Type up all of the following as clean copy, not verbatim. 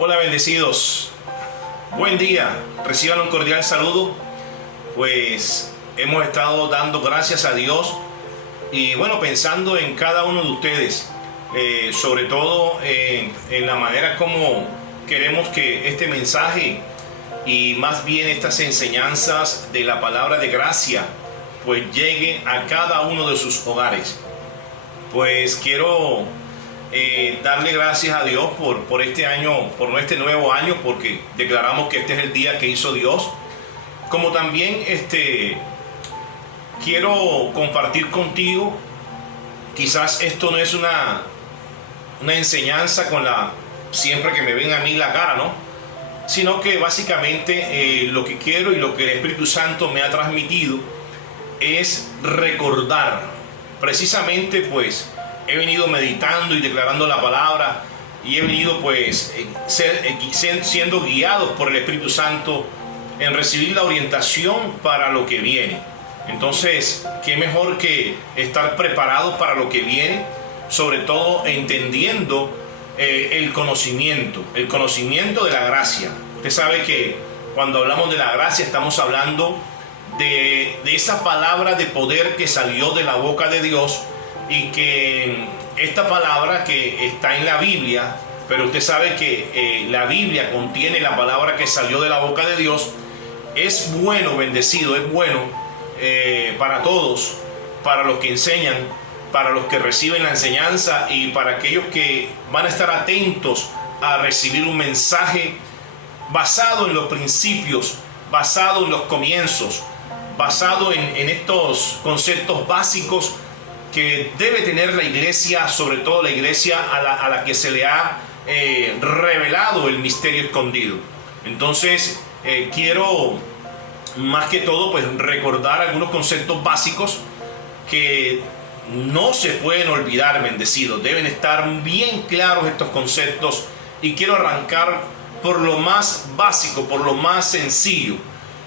Hola bendecidos, buen día, reciban un cordial saludo. Pues hemos estado dando gracias a Dios y bueno, pensando en cada uno de ustedes, sobre todo en la manera como queremos que este mensaje y más bien estas enseñanzas de la palabra de gracia pues llegue a cada uno de sus hogares. Pues quiero darle gracias a Dios por este año, por este nuevo año, porque declaramos que este es el día que hizo Dios. Como también quiero compartir contigo, quizás esto no es una enseñanza con la siempre que me ven a mí la cara, ¿no? Sino que básicamente lo que quiero y lo que el Espíritu Santo me ha transmitido es recordar. Precisamente pues he venido meditando y declarando la palabra y he venido pues siendo guiados por el Espíritu Santo en recibir la orientación para lo que viene. Entonces, qué mejor que estar preparados para lo que viene, sobre todo entendiendo el conocimiento de la gracia. Usted sabe que cuando hablamos de la gracia estamos hablando de esa palabra de poder que salió de la boca de Dios, y que esta palabra que está en la Biblia, pero usted sabe que la Biblia contiene la palabra que salió de la boca de Dios. Es bueno, bendecido, es bueno para todos, para los que enseñan, para los que reciben la enseñanza y para aquellos que van a estar atentos a recibir un mensaje basado en los principios, basado en los comienzos, basado en estos conceptos básicos que debe tener la iglesia, sobre todo la iglesia a la que se le ha revelado el misterio escondido. Entonces quiero más que todo pues recordar algunos conceptos básicos que no se pueden olvidar, bendecidos. Deben estar bien claros estos conceptos y quiero arrancar por lo más básico, por lo más sencillo.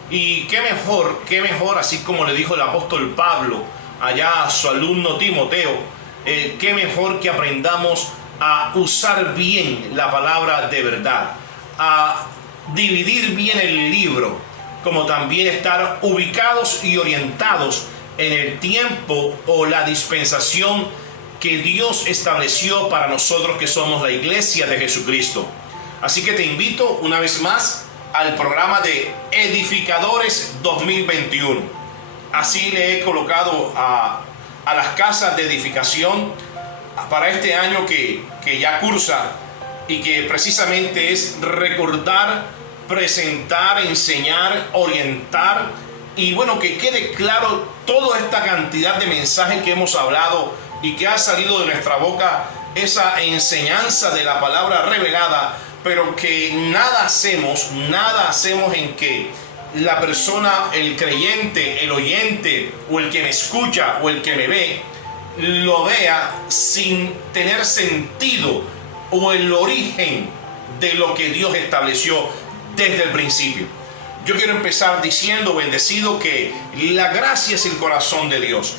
Y qué mejor, así como le dijo el apóstol Pablo allá a su alumno Timoteo, qué mejor que aprendamos a usar bien la palabra de verdad, a dividir bien el libro, como también estar ubicados y orientados en el tiempo o la dispensación que Dios estableció para nosotros que somos la iglesia de Jesucristo. Así que te invito una vez más al programa de Edificadores 2021. Así le he colocado a las casas de edificación para este año que ya cursa, y que precisamente es recordar, presentar, enseñar, orientar, y bueno, que quede claro toda esta cantidad de mensajes que hemos hablado y que ha salido de nuestra boca, esa enseñanza de la palabra revelada, pero que nada hacemos en que la persona, el creyente, el oyente o el que me escucha o el que me ve, lo vea sin tener sentido o el origen de lo que Dios estableció desde el principio. Yo quiero empezar diciendo, bendecido, que la gracia es el corazón de Dios.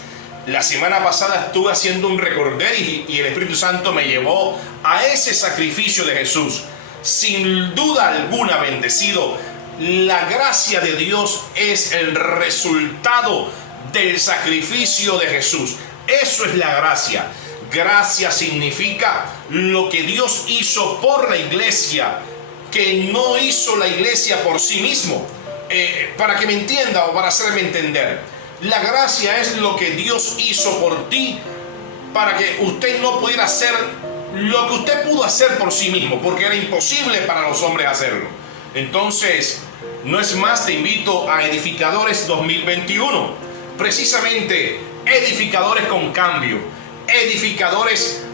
La semana pasada estuve haciendo un recorder y el Espíritu Santo me llevó a ese sacrificio de Jesús. Sin duda alguna, bendecido, la gracia de Dios es el resultado del sacrificio de Jesús. Eso es la gracia. Gracia significa lo que Dios hizo por la iglesia, que no hizo la iglesia por sí mismo. Para que me entienda o para hacerme entender, la gracia es lo que Dios hizo por ti para que usted no pudiera hacer lo que usted pudo hacer por sí mismo, porque era imposible para los hombres hacerlo. Entonces, no es más, te invito a Edificadores 2021, precisamente edificadores con cambio, edificadores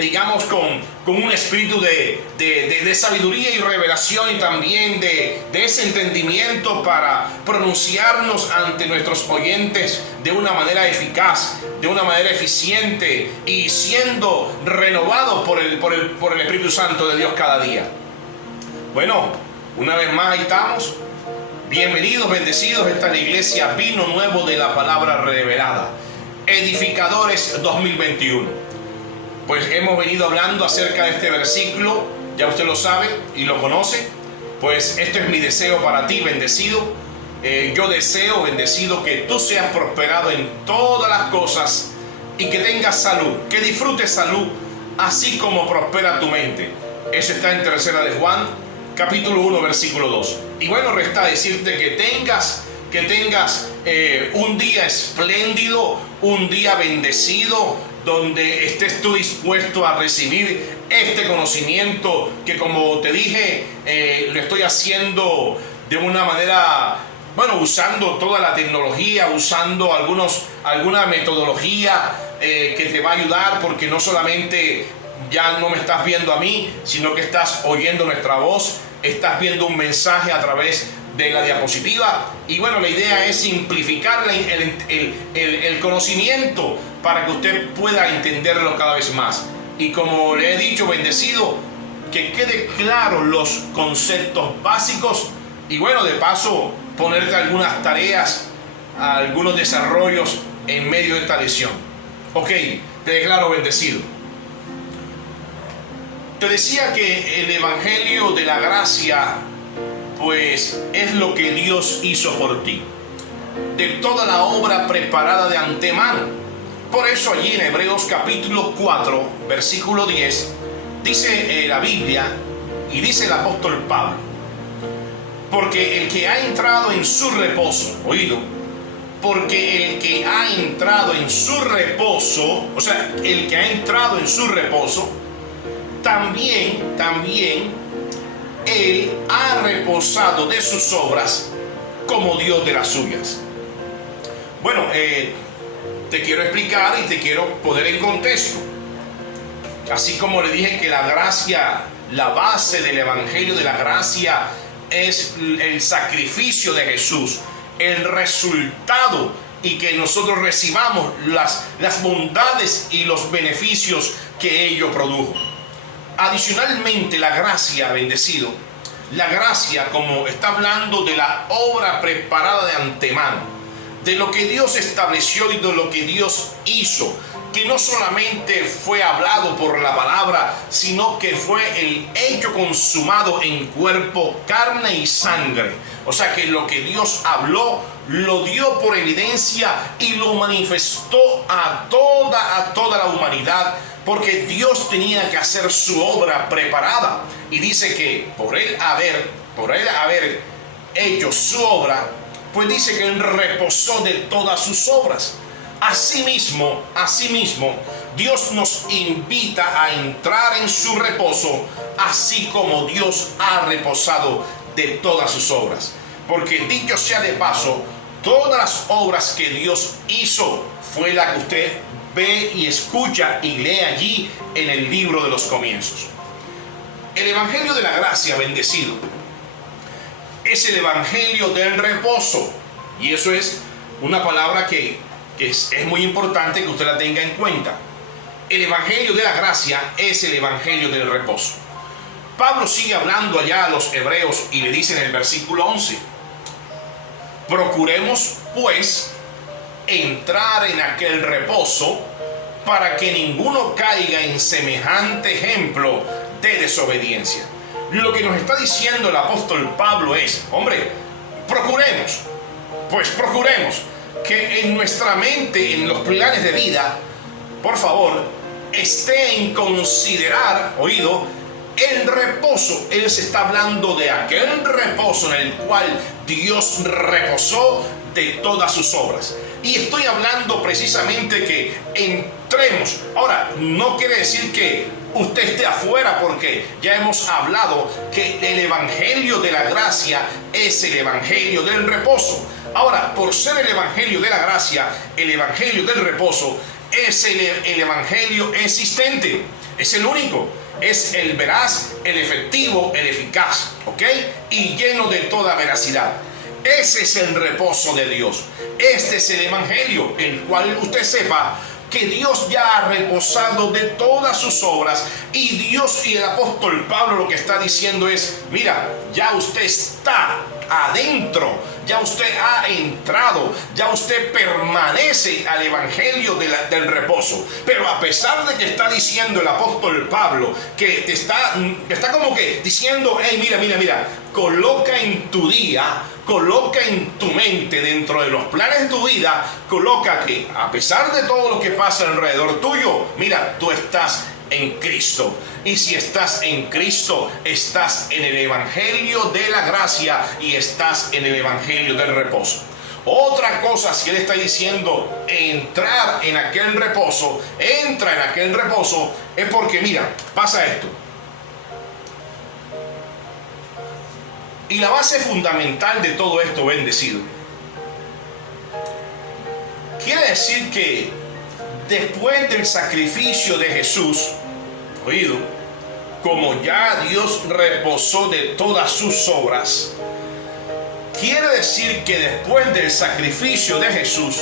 digamos con un espíritu de sabiduría y revelación, y también de ese entendimiento para pronunciarnos ante nuestros oyentes de una manera eficaz, de una manera eficiente, y siendo renovados por el Espíritu Santo de Dios cada día. Bueno, una vez más ahí estamos. Bienvenidos, bendecidos. Esta es la iglesia Vino Nuevo de la Palabra Revelada, Edificadores 2021. Pues hemos venido hablando acerca de este versículo ya usted lo sabe y lo conoce. Pues esto es mi deseo para ti, bendecido. Yo deseo, bendecido, que tú seas prosperado en todas las cosas y que tengas salud, que disfrutes salud, así como prospera tu mente. Eso está en 3 de Juan, capítulo 1, versículo 2. Y bueno, resta decirte que tengas un día espléndido, un día bendecido, donde estés tú dispuesto a recibir este conocimiento que, como te dije, lo estoy haciendo de una manera, bueno, usando toda la tecnología, usando alguna metodología que te va a ayudar, porque no solamente ya no me estás viendo a mí, sino que estás oyendo nuestra voz, estás viendo un mensaje a través de la diapositiva. Y bueno, la idea es simplificar el conocimiento para que usted pueda entenderlo cada vez más. Y como le he dicho, bendecido, que quede claro los conceptos básicos y bueno, de paso ponerte algunas tareas, algunos desarrollos en medio de esta lección. Ok, te declaro bendecido. Te decía que el Evangelio de la Gracia, pues es lo que Dios hizo por ti, de toda la obra preparada de antemano. Por eso allí en Hebreos capítulo 4, versículo 10, dice la Biblia y dice el apóstol Pablo: porque el que ha entrado en su reposo, oído, porque el que ha entrado en su reposo, o sea, el que ha entrado en su reposo, también él ha reposado de sus obras como Dios de las suyas. Bueno, te quiero explicar y te quiero poner en contexto. Así como le dije que la gracia, la base del Evangelio de la Gracia es el sacrificio de Jesús, el resultado, y que nosotros recibamos las bondades y los beneficios que ello produjo. Adicionalmente, la gracia, bendecido, la gracia, como está hablando de la obra preparada de antemano, de lo que Dios estableció y de lo que Dios hizo, que no solamente fue hablado por la palabra, sino que fue el hecho consumado en cuerpo, carne y sangre. O sea que lo que Dios habló, lo dio por evidencia y lo manifestó a toda la humanidad, porque Dios tenía que hacer su obra preparada. Y dice que por él haber hecho su obra, pues dice que él reposó de todas sus obras. Asimismo, Dios nos invita a entrar en su reposo, así como Dios ha reposado de todas sus obras. Porque dicho sea de paso, todas las obras que Dios hizo fue la que usted ve y escucha y lee allí en el libro de los comienzos. El Evangelio de la Gracia, bendecido, es el Evangelio del reposo. Y eso es una palabra que es muy importante que usted la tenga en cuenta. El Evangelio de la Gracia es el Evangelio del reposo. Pablo sigue hablando allá a los hebreos y le dice en el versículo 11: procuremos pues entrar en aquel reposo, para que ninguno caiga en semejante ejemplo de desobediencia. Lo que nos está diciendo el apóstol Pablo es: hombre, procuremos que en nuestra mente, en los planes de vida, por favor, esté en considerar, oído, el reposo. Él se está hablando de aquel reposo en el cual Dios reposó de todas sus obras. Y estoy hablando precisamente que entremos. Ahora, no quiere decir que usted esté afuera, porque ya hemos hablado que el Evangelio de la Gracia es el Evangelio del reposo. Ahora, por ser el Evangelio de la Gracia, el Evangelio del reposo es el Evangelio existente, es el único, es el veraz, el efectivo, el eficaz, ¿ok? Y lleno de toda veracidad. Ese es el reposo de Dios. Este es el Evangelio, el cual usted sepa que Dios ya ha reposado de todas sus obras, y Dios y el apóstol Pablo lo que está diciendo es: mira, ya usted está adentro, ya usted ha entrado, ya usted permanece al evangelio del reposo. Pero a pesar de que está diciendo el apóstol Pablo, que te está como que diciendo, hey, mira, coloca en tu día, coloca en tu mente, dentro de los planes de tu vida, coloca que a pesar de todo lo que pasa alrededor tuyo, mira, tú estás en Cristo. Y si estás en Cristo, estás en el evangelio de la gracia y estás en el evangelio del reposo. Otra cosa, si él está diciendo entrar en aquel reposo, entra en aquel reposo, es porque mira, pasa esto. Y la base fundamental de todo esto, bendecido, quiere decir que después del sacrificio de Jesús, oído, como ya Dios reposó de todas sus obras, quiere decir que después del sacrificio de Jesús,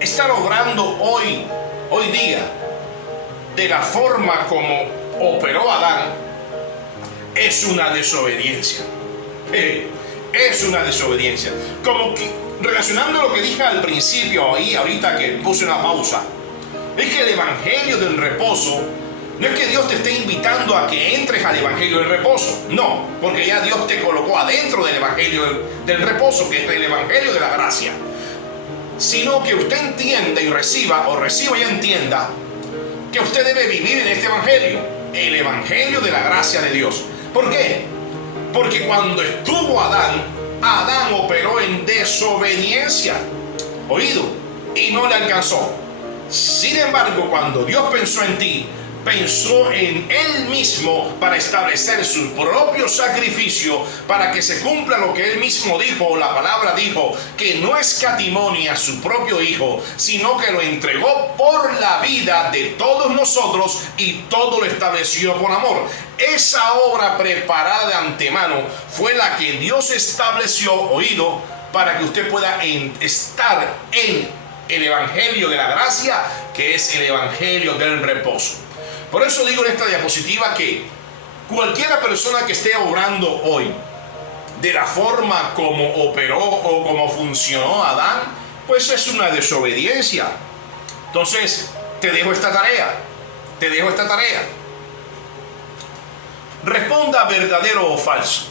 estar obrando hoy día, de la forma como operó Adán, es una desobediencia. Es una desobediencia. Como que relacionando lo que dije al principio, ahí ahorita que puse una pausa, es que el evangelio del reposo no es que Dios te esté invitando a que entres al evangelio del reposo, no, porque ya Dios te colocó adentro del evangelio del reposo, que es el evangelio de la gracia, sino que usted entienda y reciba y entienda que usted debe vivir en este evangelio, el evangelio de la gracia de Dios. ¿Por qué? Porque cuando estuvo Adán operó en desobediencia, oído, y no le alcanzó. Sin embargo, cuando Dios pensó en ti, pensó en él mismo para establecer su propio sacrificio, para que se cumpla lo que él mismo dijo. La palabra dijo que no escatimó ni a su propio hijo, sino que lo entregó por la vida de todos nosotros, y todo lo estableció con amor. Esa obra preparada de antemano fue la que Dios estableció, oído, para que usted pueda estar en el evangelio de la gracia, que es el evangelio del reposo. Por eso digo en esta diapositiva que cualquiera persona que esté obrando hoy de la forma como operó o como funcionó Adán, pues es una desobediencia. Entonces, te dejo esta tarea. Responda verdadero o falso.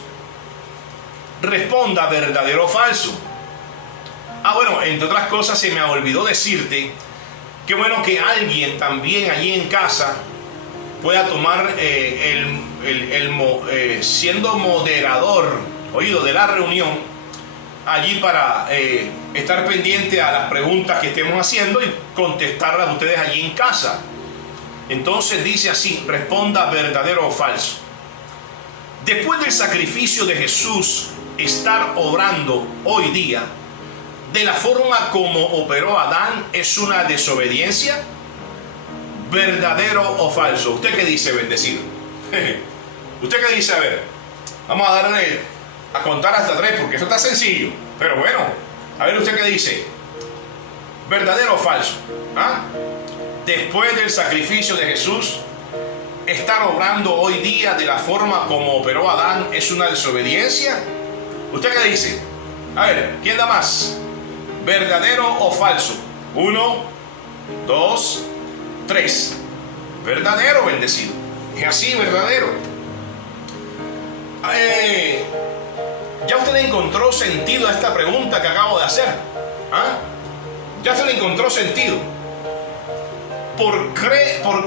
Responda verdadero o falso. Bueno, entre otras cosas se me olvidó decirte que bueno que alguien también allí en casa pueda tomar siendo moderador, oído, de la reunión, allí para estar pendiente a las preguntas que estemos haciendo y contestarlas a ustedes allí en casa. Entonces dice así: responda verdadero o falso. Después del sacrificio de Jesús, estar obrando hoy día de la forma como operó Adán es una desobediencia. ¿Verdadero o falso? ¿Usted qué dice, bendecido? ¿Usted qué dice? A ver, vamos a darle a contar hasta 3 porque eso está sencillo. Pero bueno, a ver, ¿usted qué dice? ¿Verdadero o falso? Después del sacrificio de Jesús, estar obrando hoy día de la forma como operó Adán es una desobediencia. ¿Usted qué dice? A ver, ¿quién da más? ¿Verdadero o falso? 1, 2, 3. Verdadero, bendecido. Es así, verdadero. ¿Ya usted le encontró sentido a esta pregunta que acabo de hacer? ¿Ya se le encontró sentido? ¿Por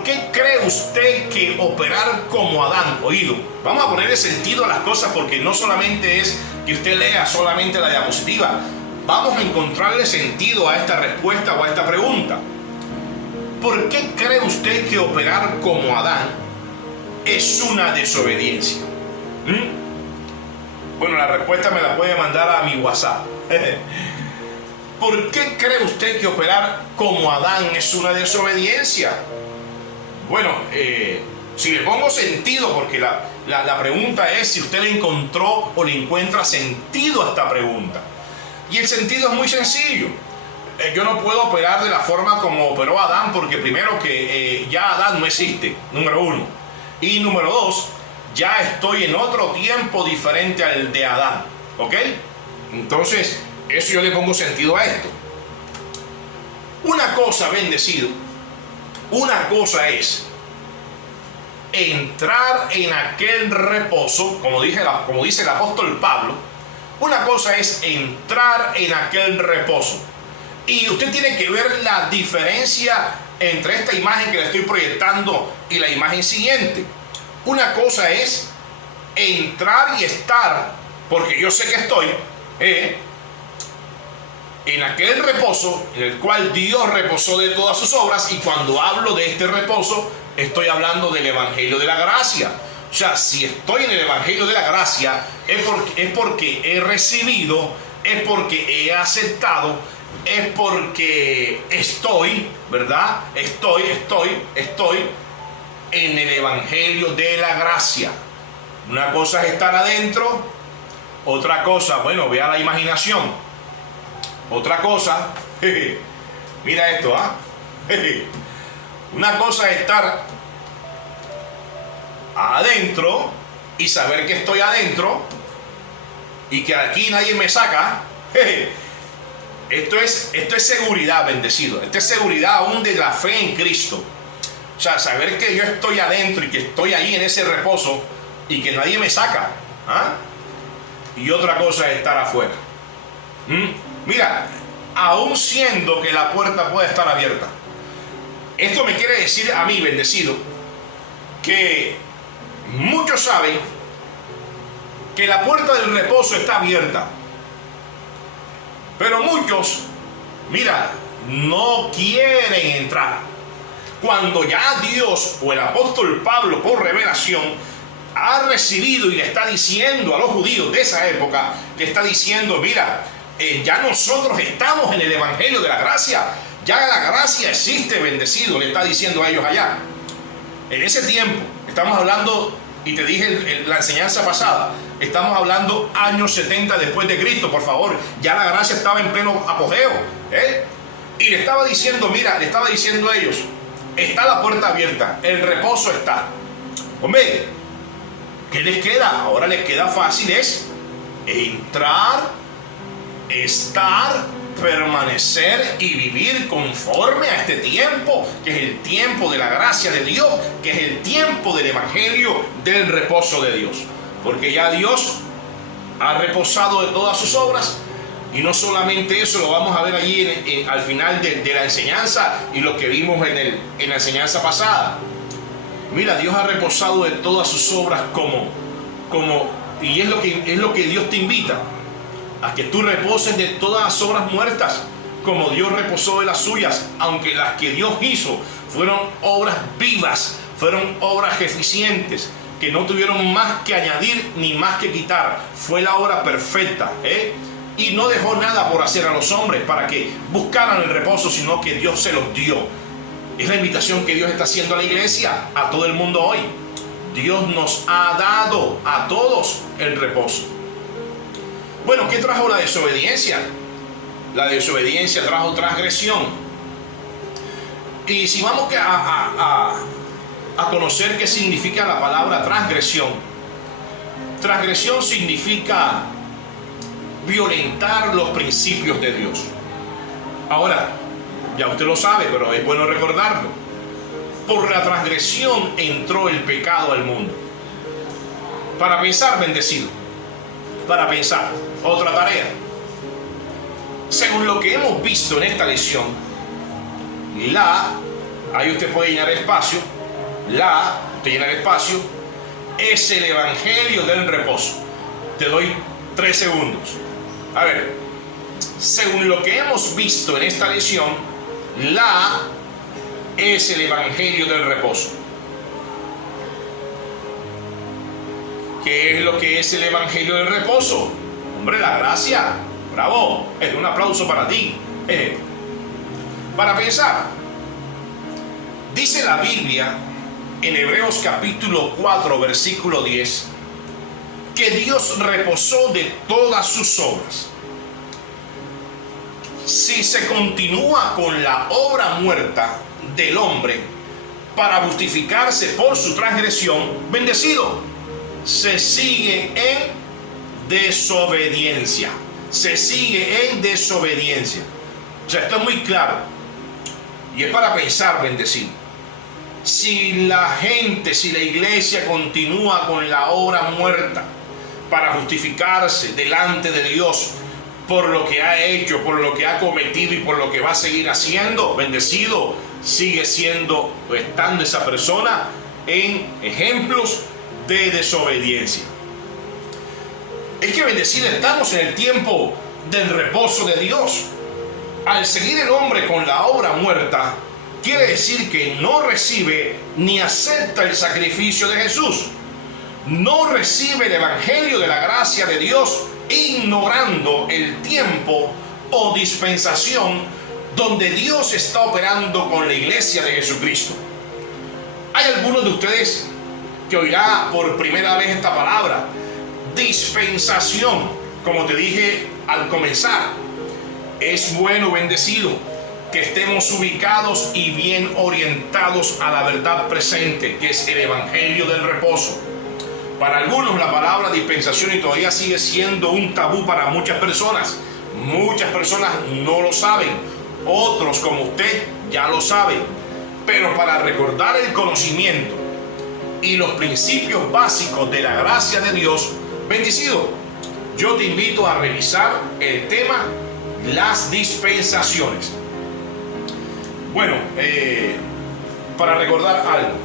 qué cree usted que operar como Adán, oído? Vamos a ponerle sentido a las cosas, porque no solamente es que usted lea solamente la diapositiva. Vamos a encontrarle sentido a esta respuesta o a esta pregunta. ¿Por qué cree usted que operar como Adán es una desobediencia? Bueno, la respuesta me la puede mandar a mi WhatsApp. ¿Por qué cree usted que operar como Adán es una desobediencia? Bueno, si le pongo sentido, porque la pregunta es si usted le encontró o le encuentra sentido a esta pregunta. Y el sentido es muy sencillo. Yo no puedo operar de la forma como operó Adán, porque primero que ya Adán no existe, número 1. Y número 2, ya estoy en otro tiempo diferente al de Adán. ¿Ok? Entonces, eso yo le pongo sentido a esto. Una cosa, bendecido, una cosa es entrar en aquel reposo, como dice el apóstol Pablo. Una cosa es entrar en aquel reposo. Y usted tiene que ver la diferencia entre esta imagen que le estoy proyectando y la imagen siguiente. Una cosa es entrar y estar, porque yo sé que estoy en aquel reposo en el cual Dios reposó de todas sus obras, y cuando hablo de este reposo estoy hablando del Evangelio de la Gracia. O sea, si estoy en el Evangelio de la Gracia es porque he recibido, es porque he aceptado, es porque estoy, ¿verdad? Estoy en el Evangelio de la Gracia. Una cosa es estar adentro, otra cosa, bueno, vea la imaginación. Otra cosa, mira esto, una cosa es estar adentro y saber que estoy adentro y que aquí nadie me saca. Esto es seguridad, bendecido. Esto es seguridad aún de la fe en Cristo. O sea, saber que yo estoy adentro y que estoy ahí en ese reposo y que nadie me saca. Y otra cosa es estar afuera. Mira, aún siendo que la puerta puede estar abierta, esto me quiere decir a mí, bendecido, que muchos saben que la puerta del reposo está abierta, pero muchos, mira, no quieren entrar. Cuando ya Dios o el apóstol Pablo por revelación ha recibido y le está diciendo a los judíos de esa época, le está diciendo, mira, ya nosotros estamos en el Evangelio de la Gracia, ya la gracia existe, bendecido, le está diciendo a ellos allá. En ese tiempo, estamos hablando, y te dije la enseñanza pasada, estamos hablando años 70 después de Cristo, por favor, ya la gracia estaba en pleno apogeo, y le estaba diciendo, mira, le estaba diciendo a ellos, está la puerta abierta, el reposo está. Hombre, ¿qué les queda? Ahora les queda fácil, es entrar, estar, permanecer y vivir conforme a este tiempo, que es el tiempo de la gracia de Dios, que es el tiempo del Evangelio del reposo de Dios. Porque ya Dios ha reposado de todas sus obras, y no solamente eso, lo vamos a ver allí al final de la enseñanza y lo que vimos en la enseñanza pasada. Mira, Dios ha reposado de todas sus obras y es lo que Dios te invita, a que tú reposes de todas las obras muertas, como Dios reposó de las suyas, aunque las que Dios hizo fueron obras vivas, fueron obras eficientes, que no tuvieron más que añadir ni más que quitar. Fue la obra perfecta, y no dejó nada por hacer a los hombres para que buscaran el reposo, sino que Dios se los dio. Es la invitación que Dios está haciendo a la iglesia, a todo el mundo hoy. Dios nos ha dado a todos el reposo. Bueno, ¿qué trajo la desobediencia? La desobediencia trajo transgresión. Y si vamos a conocer qué significa la palabra transgresión. Transgresión significa violentar los principios de Dios. Ahora, ya usted lo sabe, pero es bueno recordarlo. Por la transgresión entró el pecado al mundo. Para pensar, bendecido. Para pensar. Otra tarea. Según lo que hemos visto en esta lección, ahí usted puede llenar espacio, usted llena el espacio, es el Evangelio del reposo. Te doy 3 segundos. A ver, según lo que hemos visto en esta lección, es el Evangelio del reposo. ¿Qué es lo que es el Evangelio del reposo? Hombre, la gracia. Bravo, un aplauso para ti. Para pensar, dice la Biblia en Hebreos capítulo 4 versículo 10 que Dios reposó de todas sus obras. Si se continúa con la obra muerta del hombre para justificarse por su transgresión, bendecido, se sigue en desobediencia. Se sigue en desobediencia. O sea, esto es muy claro. Y es para pensar, bendecido. Si la gente, si la iglesia continúa con la obra muerta para justificarse delante de Dios por lo que ha hecho, por lo que ha cometido y por lo que va a seguir haciendo, bendecido, sigue siendo o estando esa persona en ejemplos de desobediencia. Es que, bendecido, estamos en el tiempo del reposo de Dios. Al seguir el hombre con la obra muerta, quiere decir que no recibe ni acepta el sacrificio de Jesús. No recibe el evangelio de la gracia de Dios, ignorando el tiempo o dispensación donde Dios está operando con la iglesia de Jesucristo. Hay algunos de ustedes que oirá por primera vez esta palabra, dispensación, como te dije al comenzar. Es bueno, bendecido, que estemos ubicados y bien orientados a la verdad presente, que es el evangelio del reposo. Para algunos la palabra dispensación y todavía sigue siendo un tabú para muchas personas. Muchas personas no lo saben, otros como usted ya lo saben. Pero para recordar el conocimiento y los principios básicos de la gracia de Dios, bendecido, yo te invito a revisar el tema las dispensaciones. Bueno, para recordar algo,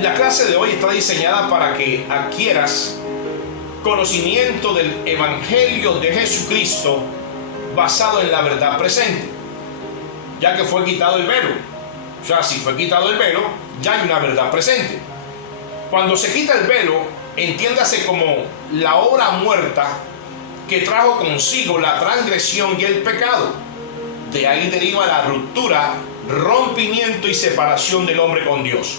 la clase de hoy está diseñada para que adquieras conocimiento del evangelio de Jesucristo basado en la verdad presente, ya que fue quitado el velo. O sea, si fue quitado el velo, ya hay una verdad presente. Cuando se quita el velo, entiéndase como la obra muerta que trajo consigo la transgresión y el pecado. De ahí deriva la ruptura, rompimiento y separación del hombre con Dios.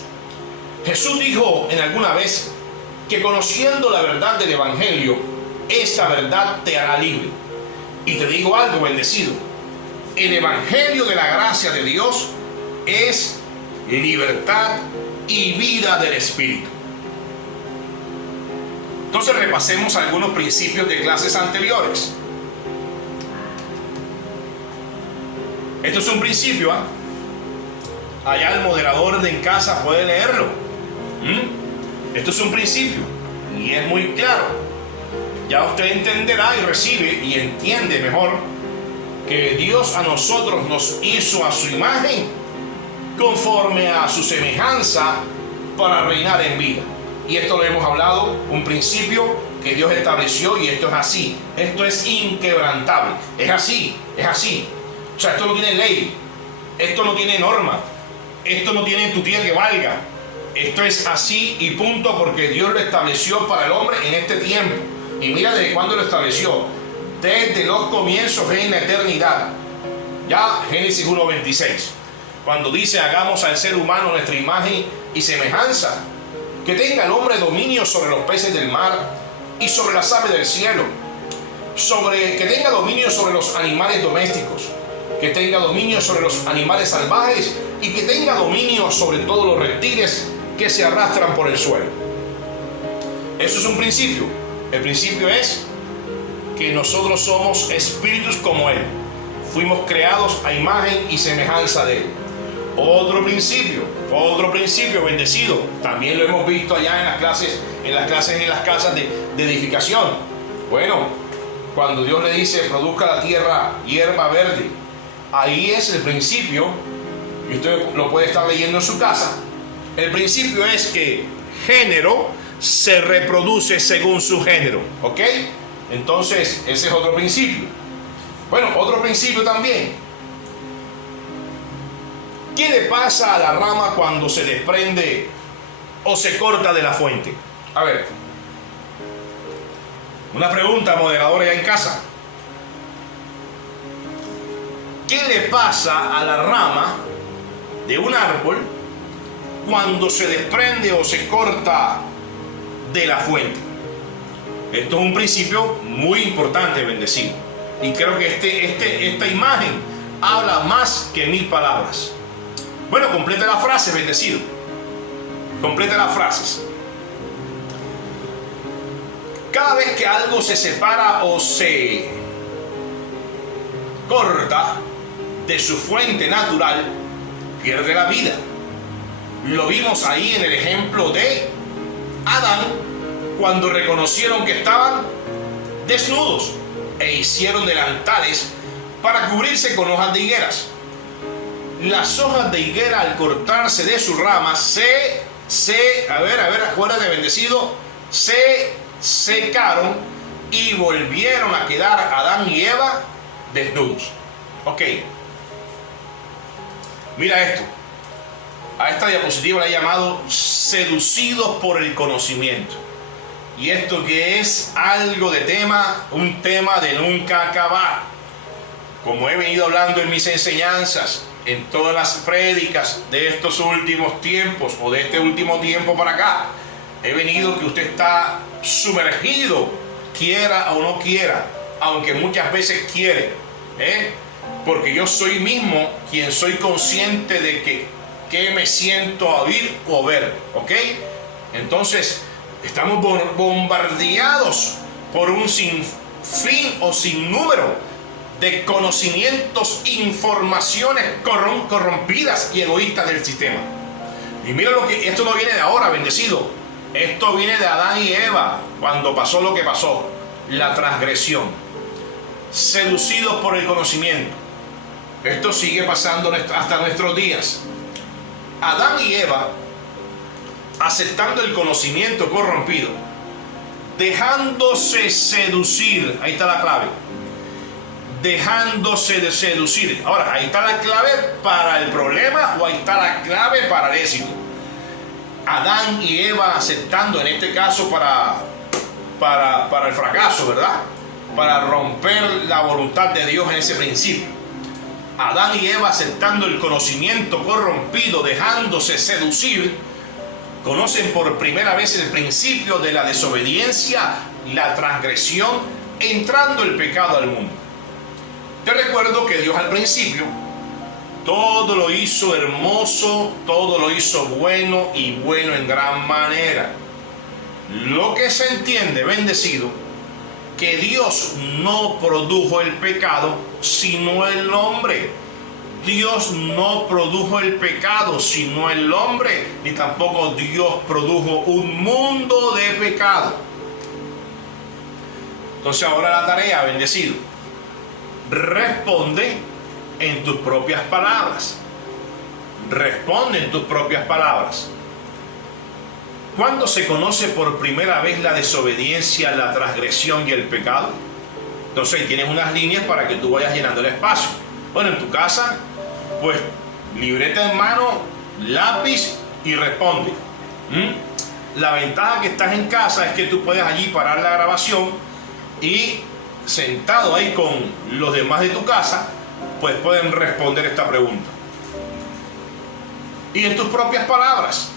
Jesús dijo en alguna vez que conociendo la verdad del evangelio, esa verdad te hará libre. Y te digo algo, bendecido, el evangelio de la gracia de Dios es libertad y vida del Espíritu. Entonces repasemos algunos principios de clases anteriores. Esto es un principio, ¿eh? Allá el moderador de en casa puede leerlo. Esto es un principio y es muy claro. Ya usted entenderá y recibe y entiende mejor que Dios a nosotros nos hizo a su imagen, conforme a su semejanza, para reinar en vida. Y esto lo hemos hablado, un principio que Dios estableció, y esto es así. Esto es inquebrantable. Es así, es así. O sea, esto no tiene ley, esto no tiene norma, esto no tiene tutía que valga. Esto es así y punto, porque Dios lo estableció para el hombre en este tiempo. Y mira desde cuándo lo estableció. Desde los comienzos en la eternidad. Ya Génesis 1:26. Cuando dice: hagamos al ser humano nuestra imagen y semejanza, que tenga el hombre dominio sobre los peces del mar y sobre las aves del cielo, que tenga dominio sobre los animales domésticos, que tenga dominio sobre los animales salvajes y que tenga dominio sobre todos los reptiles que se arrastran por el suelo. Eso es un principio. El principio es que nosotros somos espíritus como Él. Fuimos creados a imagen y semejanza de Él. Otro principio, bendecido. También lo hemos visto allá en las casas de edificación. Bueno, cuando Dios le dice: produzca la tierra hierba verde, ahí es el principio, y usted lo puede estar leyendo en su casa. El principio es que género se reproduce según su género, ¿ok? Entonces, ese es otro principio. Bueno, otro principio también. ¿Qué le pasa a la rama cuando se desprende o se corta de la fuente? A ver, una pregunta, moderadora, ya en casa. ¿Qué le pasa a la rama de un árbol cuando se desprende o se corta de la fuente? Esto es un principio muy importante, bendecido. Y creo que esta imagen habla más que 1000 palabras. Bueno, completa la frase, bendecido. Completa las frases. Cada vez que algo se separa o se corta de su fuente natural, pierde la vida. Lo vimos ahí en el ejemplo de Adán, cuando reconocieron que estaban desnudos e hicieron delantales para cubrirse con hojas de higueras. Las hojas de higuera, al cortarse de sus ramas, acuérdate, bendecido, se secaron y volvieron a quedar Adán y Eva desnudos. Ok, mira esto. A esta diapositiva la he llamado seducidos por el conocimiento. Y esto que es algo de un tema de nunca acabar. Como he venido hablando en mis enseñanzas, en todas las prédicas de estos últimos tiempos o de este último tiempo para acá, he venido que usted está sumergido, quiera o no quiera, aunque muchas veces quiere, porque yo soy mismo quien soy consciente de que me siento a oír o ver, ¿ok? Entonces, estamos bombardeados por un sinfín o sinnúmero de conocimientos, informaciones corrompidas y egoístas del sistema. Y mira esto no viene de ahora, bendecido. Esto viene de Adán y Eva, cuando pasó lo que pasó, la transgresión. Seducidos por el conocimiento. Esto sigue pasando hasta nuestros días. Adán y Eva, aceptando el conocimiento corrompido, dejándose seducir, ahí está la clave, dejándose de seducir. Ahora, ahí está la clave para el problema o ahí está la clave para el éxito. Adán y Eva aceptando, en este caso para el fracaso, ¿verdad? Para romper la voluntad de Dios en ese principio. Adán y Eva aceptando el conocimiento corrompido, dejándose seducir, conocen por primera vez el principio de la desobediencia, la transgresión, entrando el pecado al mundo. Te recuerdo que Dios al principio todo lo hizo hermoso, todo lo hizo bueno y bueno en gran manera. Lo que se entiende, bendecido, que Dios no produjo el pecado, sino el hombre. Dios no produjo el pecado, sino el hombre, ni tampoco Dios produjo un mundo de pecado. Entonces ahora la tarea, bendecido, responde en tus propias palabras. Responde en tus propias palabras. ¿Cuándo se conoce por primera vez la desobediencia, la transgresión y el pecado? Entonces ahí tienes unas líneas para que tú vayas llenando el espacio. Bueno, en tu casa, pues libreta en mano, lápiz y responde. La ventaja que estás en casa es que tú puedes allí parar la grabación y sentado ahí con los demás de tu casa, pues pueden responder esta pregunta. Y en tus propias palabras,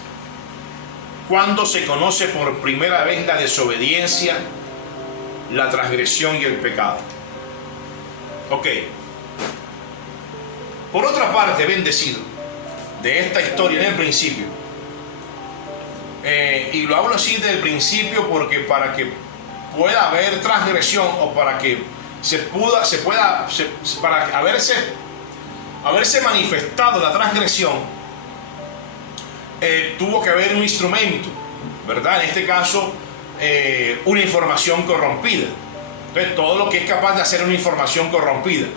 ¿cuándo se conoce por primera vez la desobediencia, la transgresión y el pecado? Ok. Por otra parte, bendecido, de esta historia en el principio, y lo hablo así del principio porque para que pueda haber transgresión o para que para haberse manifestado la transgresión, tuvo que haber un instrumento, ¿verdad? En este caso, una información corrompida. Entonces, todo lo que es capaz de hacer una información corrompida,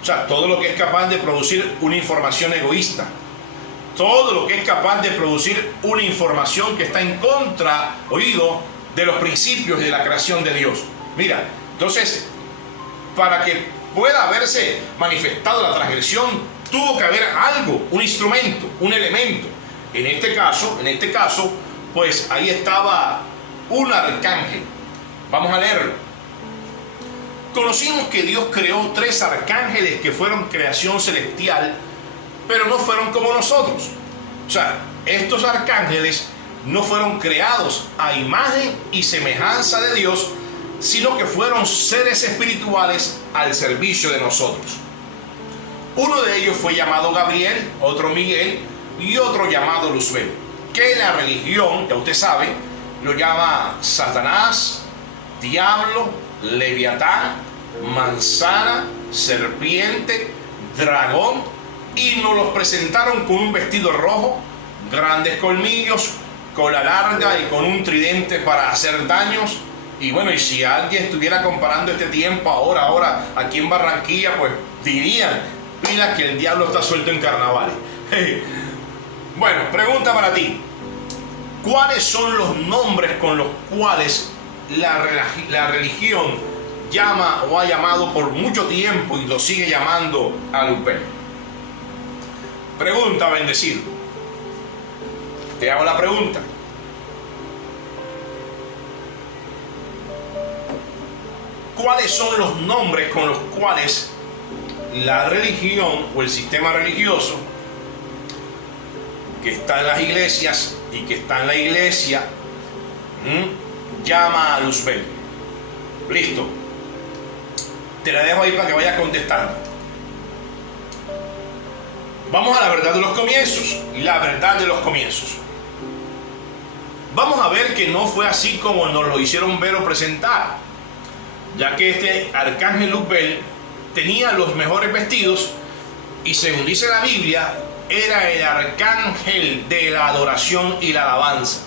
o sea, todo lo que es capaz de producir una información egoísta, todo lo que es capaz de producir una información que está en contra, de los principios de la creación de Dios. Mira, entonces, para que pueda haberse manifestado la transgresión, tuvo que haber algo, un instrumento, un elemento. En este caso, pues ahí estaba un arcángel. Vamos a leerlo. Conocimos que Dios creó 3 arcángeles que fueron creación celestial, pero no fueron como nosotros. O sea, estos arcángeles no fueron creados a imagen y semejanza de Dios, sino que fueron seres espirituales al servicio de nosotros. Uno de ellos fue llamado Gabriel, otro Miguel y otro llamado Luzbel. que la religión, ya usted sabe, lo llama Satanás, diablo, leviatán, manzana, serpiente, dragón, y nos los presentaron con un vestido rojo, grandes colmillos, cola larga y con un tridente para hacer daños. Y bueno, y si alguien estuviera comparando este tiempo ahora aquí en Barranquilla, pues dirían, mira que el diablo está suelto en carnavales. Bueno, pregunta para ti: ¿cuáles son los nombres con los cuales la religión llama o ha llamado por mucho tiempo y lo sigue llamando a Luzbel? Pregunta, bendecido. Te hago la pregunta. ¿Cuáles son los nombres con los cuales la religión o el sistema religioso que está en las iglesias y que está en la iglesia llama a Luzbel? Listo. Te la dejo ahí para que vayas contestando. Vamos a la verdad de los comienzos. La verdad de los comienzos. Vamos a ver que no fue así como nos lo hicieron ver o presentar, ya que este arcángel Luzbel tenía los mejores vestidos y, según dice la Biblia, era el arcángel de la adoración y la alabanza.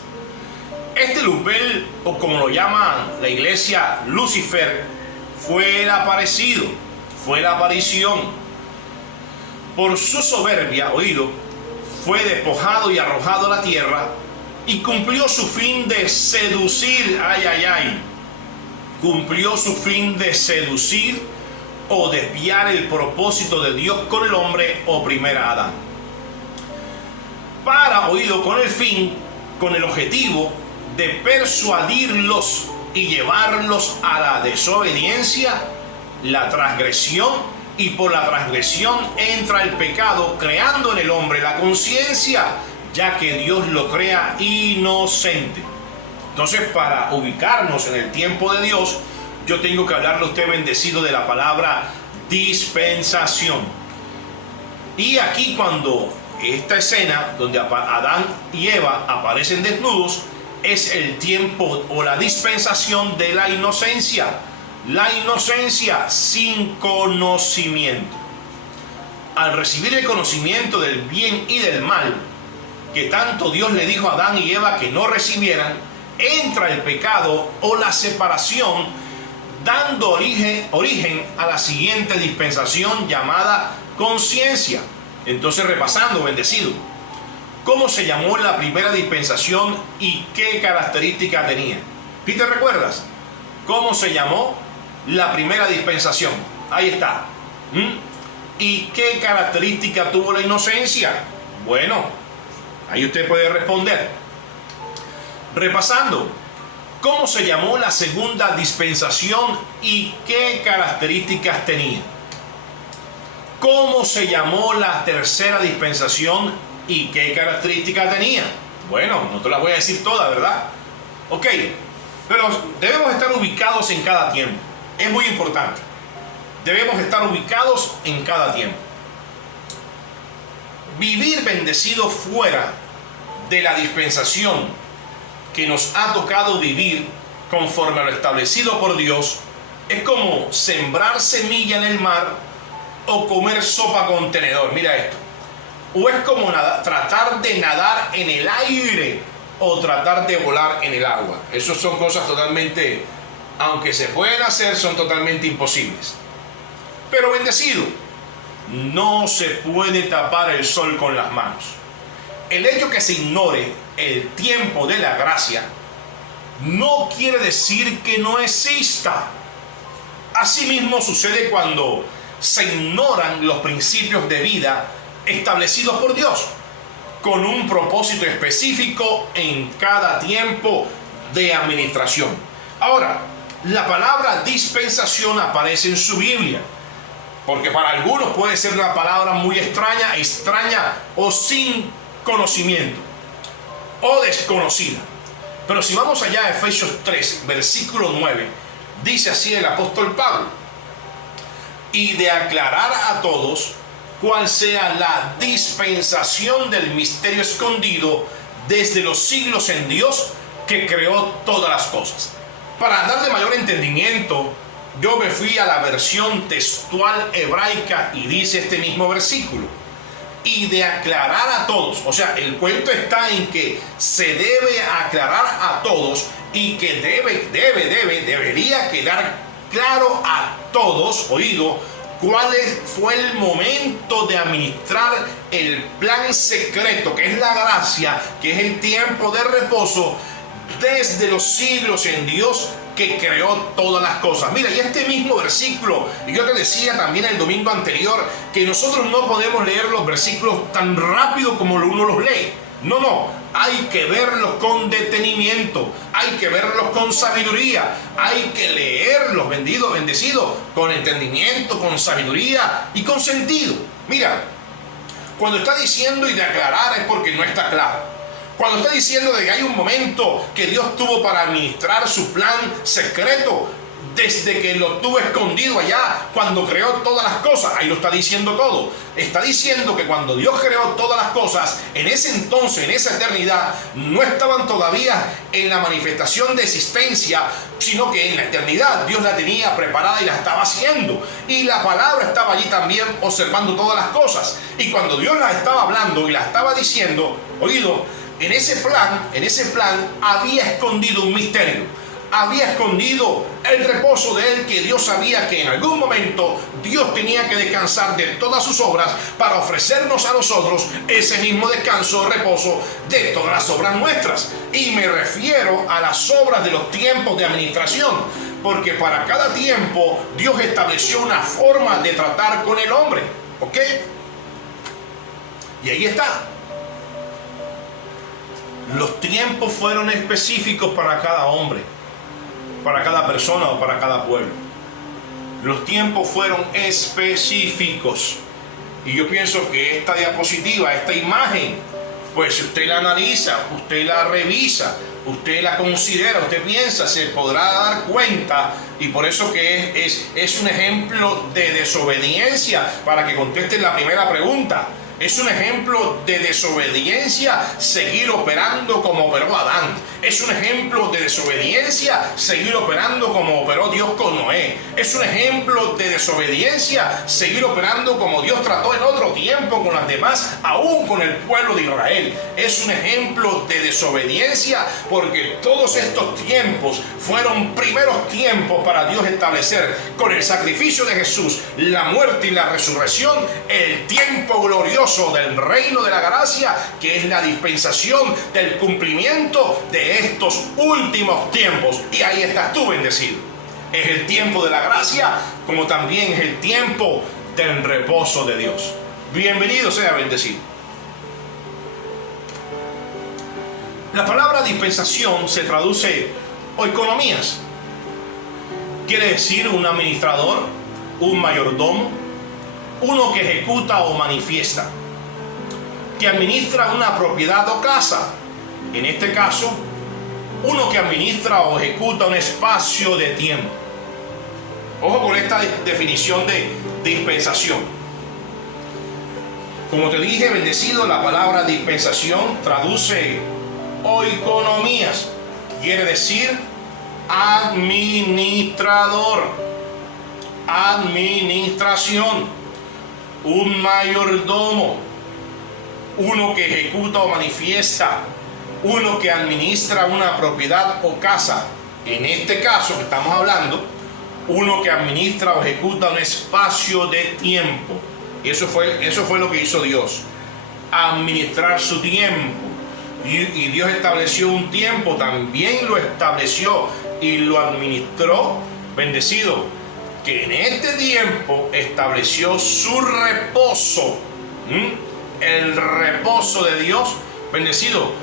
Este Luzbel, o como lo llaman la iglesia, Lucifer, fue el aparecido, fue la aparición. Por su soberbia, oído, fue despojado y arrojado a la tierra y cumplió su fin de seducir, cumplió su fin de seducir o desviar el propósito de Dios con el hombre, o primera Adán. Para, oído, con el fin, con el objetivo de persuadirlos y llevarlos a la desobediencia, la transgresión, y por la transgresión entra el pecado, creando en el hombre la conciencia, ya que Dios lo crea inocente. Entonces, para ubicarnos en el tiempo de Dios, yo tengo que hablarle a usted, bendecido, de la palabra dispensación. Y aquí, cuando esta escena donde Adán y Eva aparecen desnudos, es el tiempo o la dispensación de la inocencia. La inocencia sin conocimiento. Al recibir el conocimiento del bien y del mal, que tanto Dios le dijo a Adán y Eva que no recibieran, entra el pecado o la separación, dando origen a la siguiente dispensación llamada conciencia. Entonces, repasando, bendecido, ¿cómo se llamó la primera dispensación y qué característica tenía? ¿Sí te recuerdas? ¿Cómo se llamó la primera dispensación? Ahí está. ¿Y qué característica tuvo la inocencia? Bueno, ahí usted puede responder. Repasando, ¿cómo se llamó la segunda dispensación y qué características tenía? ¿Cómo se llamó la tercera dispensación y qué características tenía? Bueno, no te las voy a decir todas, ¿verdad? Ok, pero debemos estar ubicados en cada tiempo. Es muy importante. Debemos estar ubicados en cada tiempo. Vivir, bendecido, fuera de la dispensación que nos ha tocado vivir conforme a lo establecido por Dios es como sembrar semilla en el mar o comer sopa con tenedor. Mira esto. O es como tratar de nadar en el aire o tratar de volar en el agua. Esas son cosas totalmente, aunque se pueden hacer, son totalmente imposibles. Pero, bendecido, no se puede tapar el sol con las manos. El hecho que se ignore el tiempo de la gracia no quiere decir que no exista. Asimismo sucede cuando se ignoran los principios de vida establecidos por Dios, con un propósito específico en cada tiempo de administración. Ahora, la palabra dispensación aparece en su Biblia, porque para algunos puede ser una palabra muy extraña o sin conocimiento o desconocida. Pero si vamos allá a Efesios 3, versículo 9, dice así el apóstol Pablo: y de aclarar a todos cuál sea la dispensación del misterio escondido desde los siglos en Dios que creó todas las cosas. Para darle mayor entendimiento, yo me fui a la versión textual hebraica y dice este mismo versículo: y de aclarar a todos. O sea, el cuento está en que se debe aclarar a todos y que debería quedar claro a todos, oído, cuál fue el momento de administrar el plan secreto, que es la gracia, que es el tiempo de reposo, desde los siglos en Dios que creó todas las cosas. Mira, y este mismo versículo, y yo te decía también el domingo anterior, que nosotros no podemos leer los versículos tan rápido como uno los lee. No, hay que verlos con detenimiento, hay que verlos con sabiduría, hay que leerlos, bendecido, con entendimiento, con sabiduría y con sentido. Mira, cuando está diciendo y de aclarar es porque no está claro. Cuando está diciendo de que hay un momento que Dios tuvo para administrar su plan secreto, desde que lo tuvo escondido allá, cuando creó todas las cosas, ahí lo está diciendo todo. Está diciendo que cuando Dios creó todas las cosas, en ese entonces, en esa eternidad, no estaban todavía en la manifestación de existencia, sino que en la eternidad Dios la tenía preparada y la estaba haciendo. Y la palabra estaba allí también observando todas las cosas. Y cuando Dios las estaba hablando y las estaba diciendo, oído, en ese plan había escondido un misterio. Había escondido el reposo de él, que Dios sabía que en algún momento Dios tenía que descansar de todas sus obras para ofrecernos a nosotros ese mismo descanso, reposo de todas las obras nuestras. Y me refiero a las obras de los tiempos de administración, porque para cada tiempo Dios estableció una forma de tratar con el hombre. ¿Ok? Y ahí está. Los tiempos fueron específicos para cada hombre, para cada persona o para cada pueblo. Los tiempos fueron específicos. Y yo pienso que esta diapositiva, esta imagen, pues si usted la analiza, usted la revisa, usted la considera, usted piensa, se podrá dar cuenta. Y por eso que es un ejemplo de desobediencia, para que contesten la primera pregunta. Es un ejemplo de desobediencia seguir operando como operó Adán. Es un ejemplo de desobediencia seguir operando como operó Dios con Noé. Es un ejemplo de desobediencia seguir operando como Dios trató en otro tiempo con las demás, aún con el pueblo de Israel. Es un ejemplo de desobediencia porque todos estos tiempos fueron primeros tiempos para Dios establecer con el sacrificio de Jesús, la muerte y la resurrección, el tiempo glorioso del reino de la gracia, que es la dispensación del cumplimiento de estos últimos tiempos. Y ahí estás tú, bendecido. Es el tiempo de la gracia, como también es el tiempo del reposo de Dios. Bienvenido sea, bendecido. La palabra dispensación se traduce oikonomías. Quiere decir un administrador, un mayordomo, uno que ejecuta o manifiesta, que administra una propiedad o casa. En este caso, uno que administra o ejecuta un espacio de tiempo. Ojo con esta definición de dispensación. Como te dije, bendecido, la palabra dispensación traduce oikonomías. Quiere decir administrador, administración, un mayordomo, uno que ejecuta o manifiesta, uno que administra una propiedad o casa. En este caso que estamos hablando, uno que administra o ejecuta un espacio de tiempo. Eso fue lo que hizo Dios, administrar su tiempo. Y Dios estableció un tiempo, también lo estableció y lo administró, bendecido, que en este tiempo estableció su reposo, el reposo de Dios, bendecido,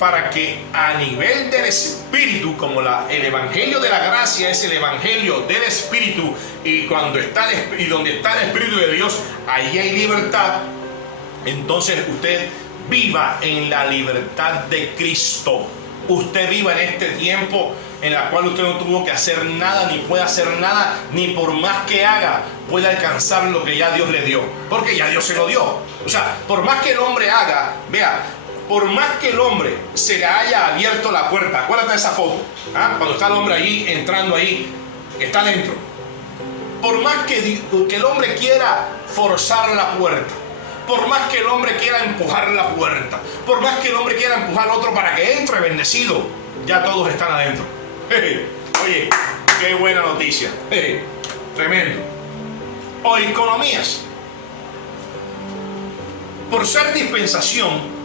para que a nivel del Espíritu, como el Evangelio de la gracia es el Evangelio del Espíritu, y donde está el Espíritu de Dios, ahí hay libertad. Entonces usted viva en la libertad de Cristo. Usted viva en este tiempo en la cual usted no tuvo que hacer nada, ni puede hacer nada, ni por más que haga puede alcanzar lo que ya Dios le dio, porque ya Dios se lo dio. O sea, por más que el hombre haga, vea, por más que el hombre se le haya abierto la puerta, acuérdate de esa foto, cuando está el hombre allí, entrando ahí, está dentro. Por más que el hombre quiera forzar la puerta, por más que el hombre quiera empujar la puerta, por más que el hombre quiera empujar al otro para que entre bendecido, ya todos están adentro. Oye, qué buena noticia. Tremendo. O economías. Por ser dispensación,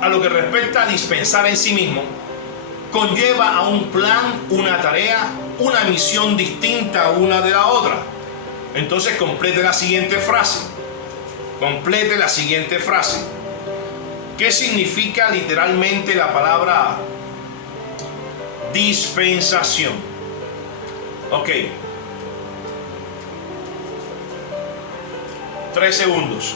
a lo que respecta a dispensar en sí mismo, conlleva a un plan, una tarea, una misión distinta una de la otra. Entonces complete la siguiente frase. Complete la siguiente frase. ¿Qué significa literalmente la palabra dispensación? Ok. 3 segundos.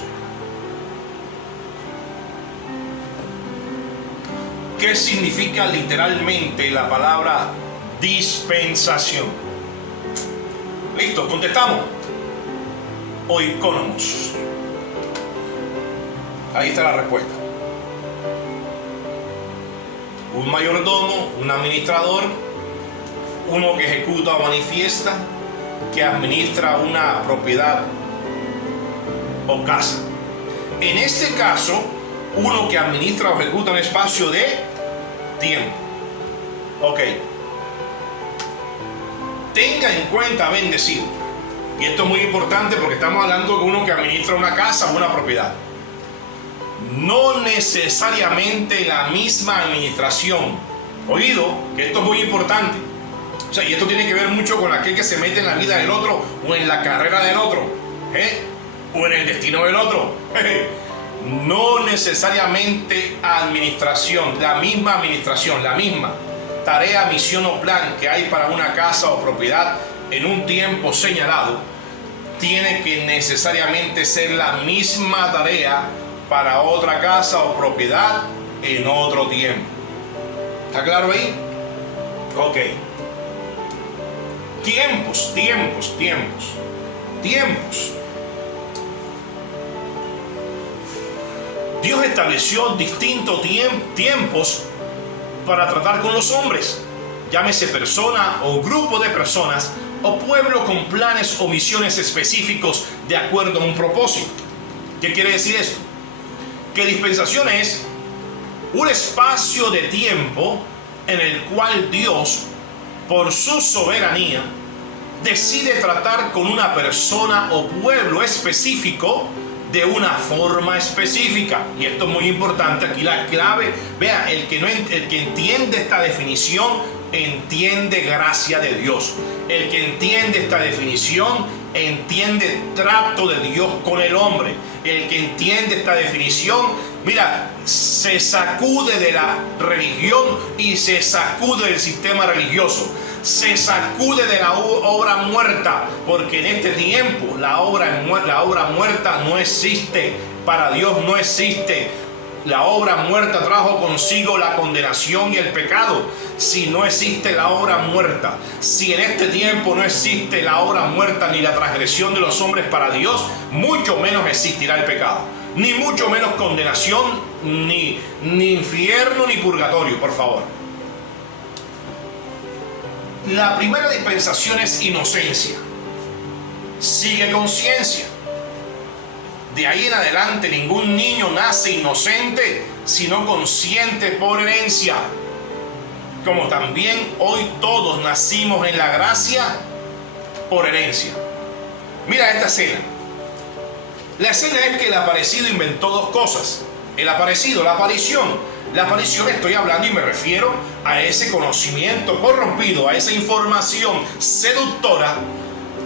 ¿Qué significa literalmente la palabra dispensación? Listo, contestamos. Oikonomos. Ahí está la respuesta. Un mayordomo, un administrador, uno que ejecuta o manifiesta, que administra una propiedad o casa. En este caso, uno que administra o ejecuta un espacio de tiempo. Ok. Tenga en cuenta, bendecido, y esto es muy importante porque estamos hablando de uno que administra una casa o una propiedad. No necesariamente la misma administración. Oído, que esto es muy importante. O sea, y esto tiene que ver mucho con aquel que se mete en la vida del otro o en la carrera del otro, o en el destino del otro. No necesariamente administración, la misma tarea, misión o plan que hay para una casa o propiedad en un tiempo señalado, tiene que necesariamente ser la misma tarea para otra casa o propiedad en otro tiempo. ¿Está claro ahí? Ok. Tiempos. Dios estableció distintos tiempos para tratar con los hombres, llámese persona o grupo de personas o pueblo con planes o misiones específicos de acuerdo a un propósito. ¿Qué quiere decir esto? Que dispensación es un espacio de tiempo en el cual Dios, por su soberanía, decide tratar con una persona o pueblo específico de una forma específica. Y esto es muy importante, aquí la clave, vea, el que entiende esta definición, entiende gracia de Dios. El que entiende esta definición, entiende el trato de Dios con el hombre. El que entiende esta definición, mira, se sacude de la religión y se sacude del sistema religioso. Se sacude de la obra muerta, porque en este tiempo la obra muerta no existe. Para Dios no existe. La obra muerta trajo consigo la condenación y el pecado. Si no existe la obra muerta, si en este tiempo no existe la obra muerta ni la transgresión de los hombres para Dios, mucho menos existirá el pecado, ni mucho menos condenación, ni infierno, ni purgatorio, por favor. La primera dispensación es inocencia. Sigue conciencia. De ahí en adelante ningún niño nace inocente, sino consciente por herencia. Como también hoy todos nacimos en la gracia por herencia. Mira esta escena. La escena es que el aparecido inventó dos cosas. La aparición. La aparición, estoy hablando y me refiero a ese conocimiento corrompido, a esa información seductora,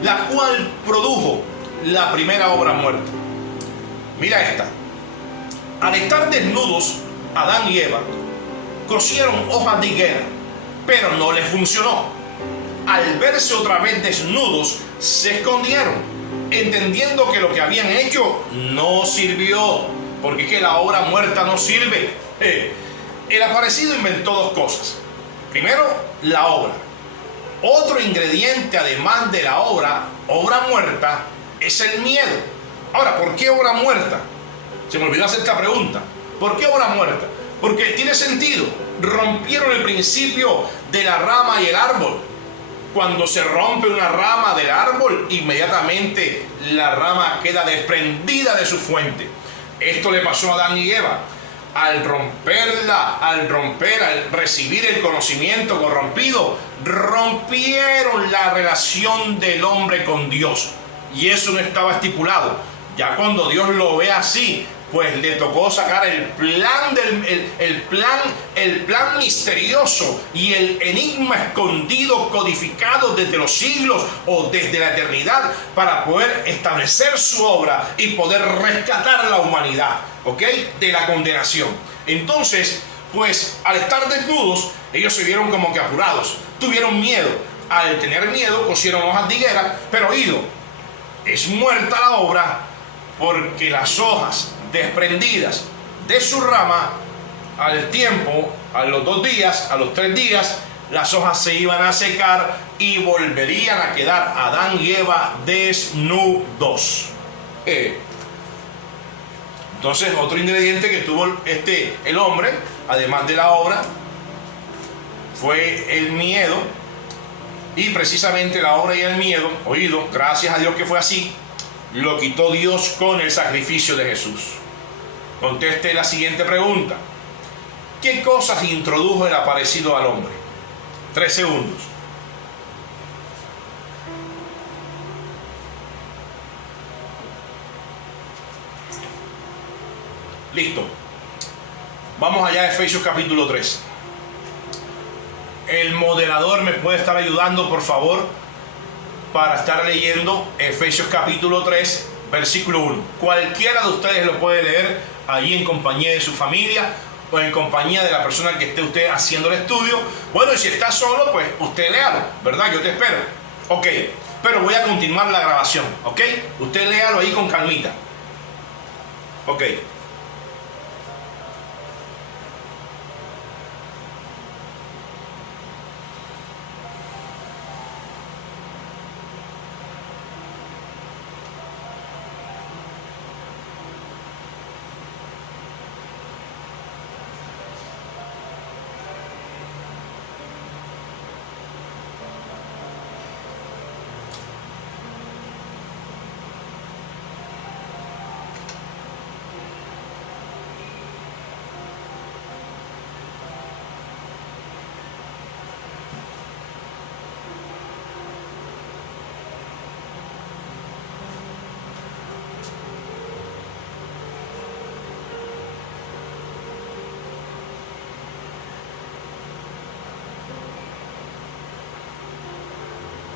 la cual produjo la primera obra muerta. Mira esta. Al estar desnudos, Adán y Eva cosieron hojas de higuera, pero no les funcionó. Al verse otra vez desnudos, se escondieron, entendiendo que lo que habían hecho no sirvió, porque es que la obra muerta no sirve. El aparecido inventó dos cosas. Primero, la obra. Otro ingrediente, además de la obra muerta, es el miedo. Ahora, ¿por qué obra muerta? Se me olvidó hacer esta pregunta. ¿Por qué obra muerta? Porque tiene sentido. Rompieron el principio de la rama y el árbol. Cuando se rompe una rama del árbol, inmediatamente la rama queda desprendida de su fuente. Esto le pasó a Adán y Eva. Al recibir el conocimiento corrompido, rompieron la relación del hombre con Dios. Y eso no estaba estipulado. Ya cuando Dios lo ve así, pues le tocó sacar el plan misterioso y el enigma escondido, codificado desde los siglos o desde la eternidad, para poder establecer su obra y poder rescatar a la humanidad, ¿ok?, de la condenación. Entonces, pues al estar desnudos, ellos se vieron como que apurados, tuvieron miedo. Al tener miedo, cosieron hojas de higuera, pero oído, es muerta la obra, porque las hojas desprendidas de su rama, al tiempo, a los 2 días, a los 3 días, las hojas se iban a secar y volverían a quedar Adán y Eva desnudos. Entonces, otro ingrediente que tuvo el hombre, además de la obra, fue el miedo. Y precisamente la obra y el miedo, oído, gracias a Dios que fue así, lo quitó Dios con el sacrificio de Jesús. Conteste la siguiente pregunta. ¿Qué cosas introdujo el aparecido al hombre? 3 segundos. Listo. Vamos allá a Efesios capítulo 3. El moderador me puede estar ayudando, por favor, para estar leyendo Efesios capítulo 3, versículo 1. Cualquiera de ustedes lo puede leer allí en compañía de su familia o en compañía de la persona que esté usted haciendo el estudio. Bueno, y si está solo, pues usted léalo, ¿verdad? Yo te espero. Ok, pero voy a continuar la grabación, ¿ok? Usted léalo ahí con calmita. Ok.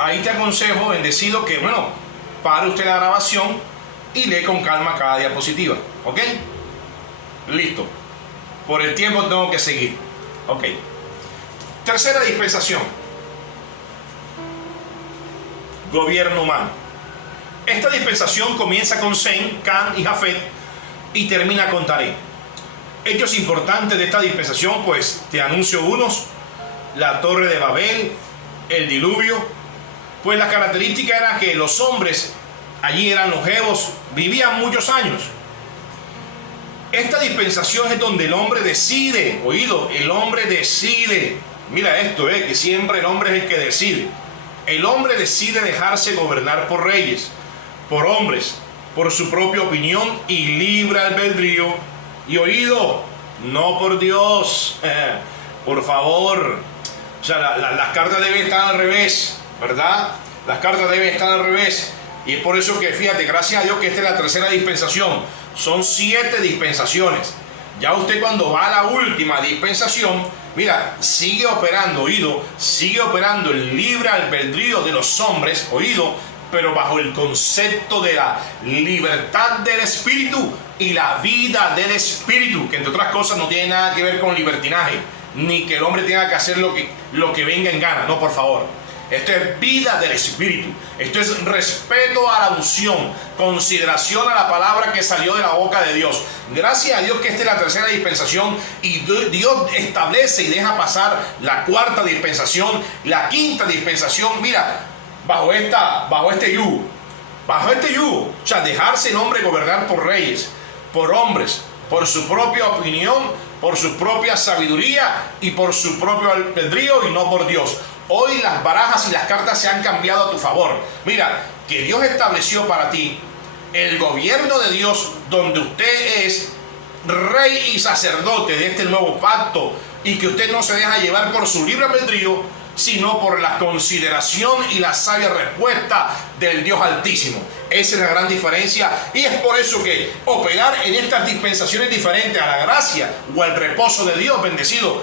Ahí te aconsejo, bendecido, que bueno, pare usted la grabación y lee con calma cada diapositiva, ¿ok? Listo. Por el tiempo tengo que seguir. Ok. Tercera dispensación. Gobierno humano. Esta dispensación comienza con Sem, Cam y Jafet y termina con Taré. Hechos importantes de esta dispensación, pues te anuncio unos: la torre de Babel, el diluvio. Pues la característica era que los hombres allí eran longevos, vivían muchos años. Esta dispensación es donde el hombre decide, oído, el hombre decide. Mira esto, que siempre el hombre es el que decide. El hombre decide dejarse gobernar por reyes, por hombres, por su propia opinión y libre albedrío. Y oído, no por Dios, por favor. O sea, las cartas deben estar al revés, ¿verdad? Las cartas deben estar al revés. Y es por eso que, fíjate, gracias a Dios que esta es la tercera dispensación. Son 7 dispensaciones. Ya usted cuando va a la última dispensación, mira, sigue operando, oído, sigue operando el libre albedrío de los hombres, oído, pero bajo el concepto de la libertad del espíritu y la vida del espíritu, que entre otras cosas no tiene nada que ver con libertinaje, ni que el hombre tenga que hacer lo que venga en gana. No, por favor. Esto es vida del espíritu. Esto es respeto a la unción, consideración a la palabra que salió de la boca de Dios. Gracias a Dios que esta es la tercera dispensación y Dios establece y deja pasar la cuarta dispensación, la quinta dispensación. Mira, bajo este yugo, o sea, dejarse el hombre gobernar por reyes, por hombres, por su propia opinión por su propia sabiduría y por su propio albedrío y no por Dios. Hoy las barajas y las cartas se han cambiado a tu favor. Mira, que Dios estableció para ti el gobierno de Dios, donde usted es rey y sacerdote de este nuevo pacto, y que usted no se deja llevar por su libre albedrío, sino por la consideración y la sabia respuesta del Dios Altísimo. Esa es la gran diferencia, y es por eso que operar en estas dispensaciones diferentes a la gracia o al reposo de Dios bendecido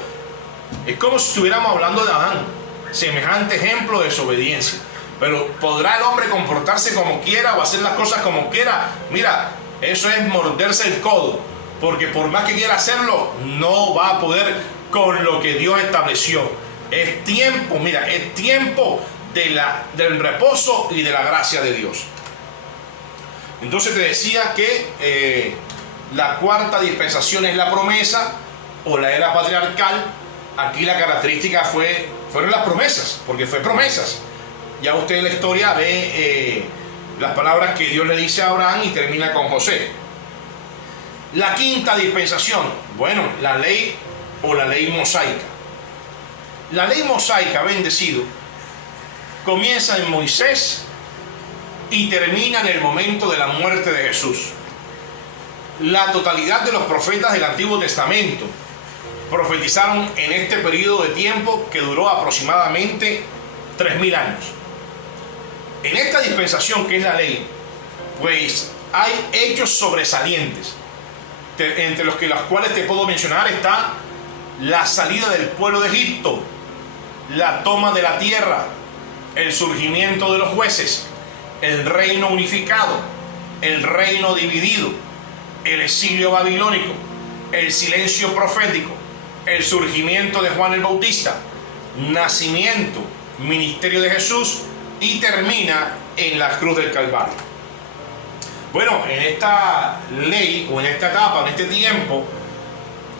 es como si estuviéramos hablando de Adán, semejante ejemplo de desobediencia. Pero ¿podrá el hombre comportarse como quiera o hacer las cosas como quiera? Mira, eso es morderse el codo, porque por más que quiera hacerlo, no va a poder con lo que Dios estableció. Es tiempo, mira, es tiempo del reposo y de la gracia de Dios. Entonces te decía que la cuarta dispensación es la promesa o la era patriarcal. Aquí la característica fueron las promesas, porque fue promesas. Ya usted en la historia ve las palabras que Dios le dice a Abraham y termina con José. La quinta dispensación, bueno, la ley o la ley mosaica. La ley mosaica, bendecido, comienza en Moisés y termina en el momento de la muerte de Jesús. La totalidad de los profetas del Antiguo Testamento profetizaron en este periodo de tiempo que duró aproximadamente 3000 años. En esta dispensación que es la ley, pues hay hechos sobresalientes, entre los cuales te puedo mencionar está la salida del pueblo de Egipto, la toma de la tierra, el surgimiento de los jueces, el reino unificado, el reino dividido, el exilio babilónico, el silencio profético, el surgimiento de Juan el Bautista, nacimiento, ministerio de Jesús, y termina en la cruz del Calvario. Bueno, en esta ley o en esta etapa, en este tiempo,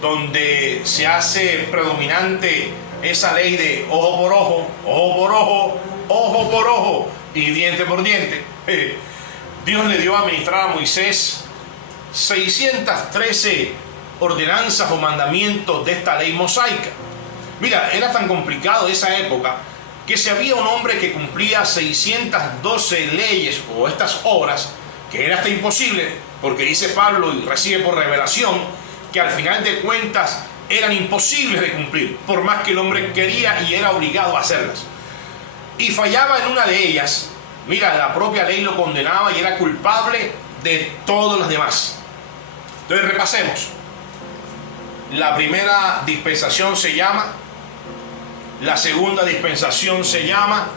donde se hace predominante esa ley de ojo por ojo, ojo por ojo, ojo por ojo y diente por diente, Dios le dio a administrar a Moisés 613 ordenanzas o mandamientos de esta ley mosaica. Mira, era tan complicado esa época que si había un hombre que cumplía 612 leyes o estas obras, que era hasta imposible, porque dice Pablo y recibe por revelación que al final de cuentas eran imposibles de cumplir, por más que el hombre quería y era obligado a hacerlas. Y fallaba en una de ellas, mira, la propia ley lo condenaba y era culpable de todas las demás. Entonces repasemos. La primera dispensación se llama, la segunda dispensación se llama,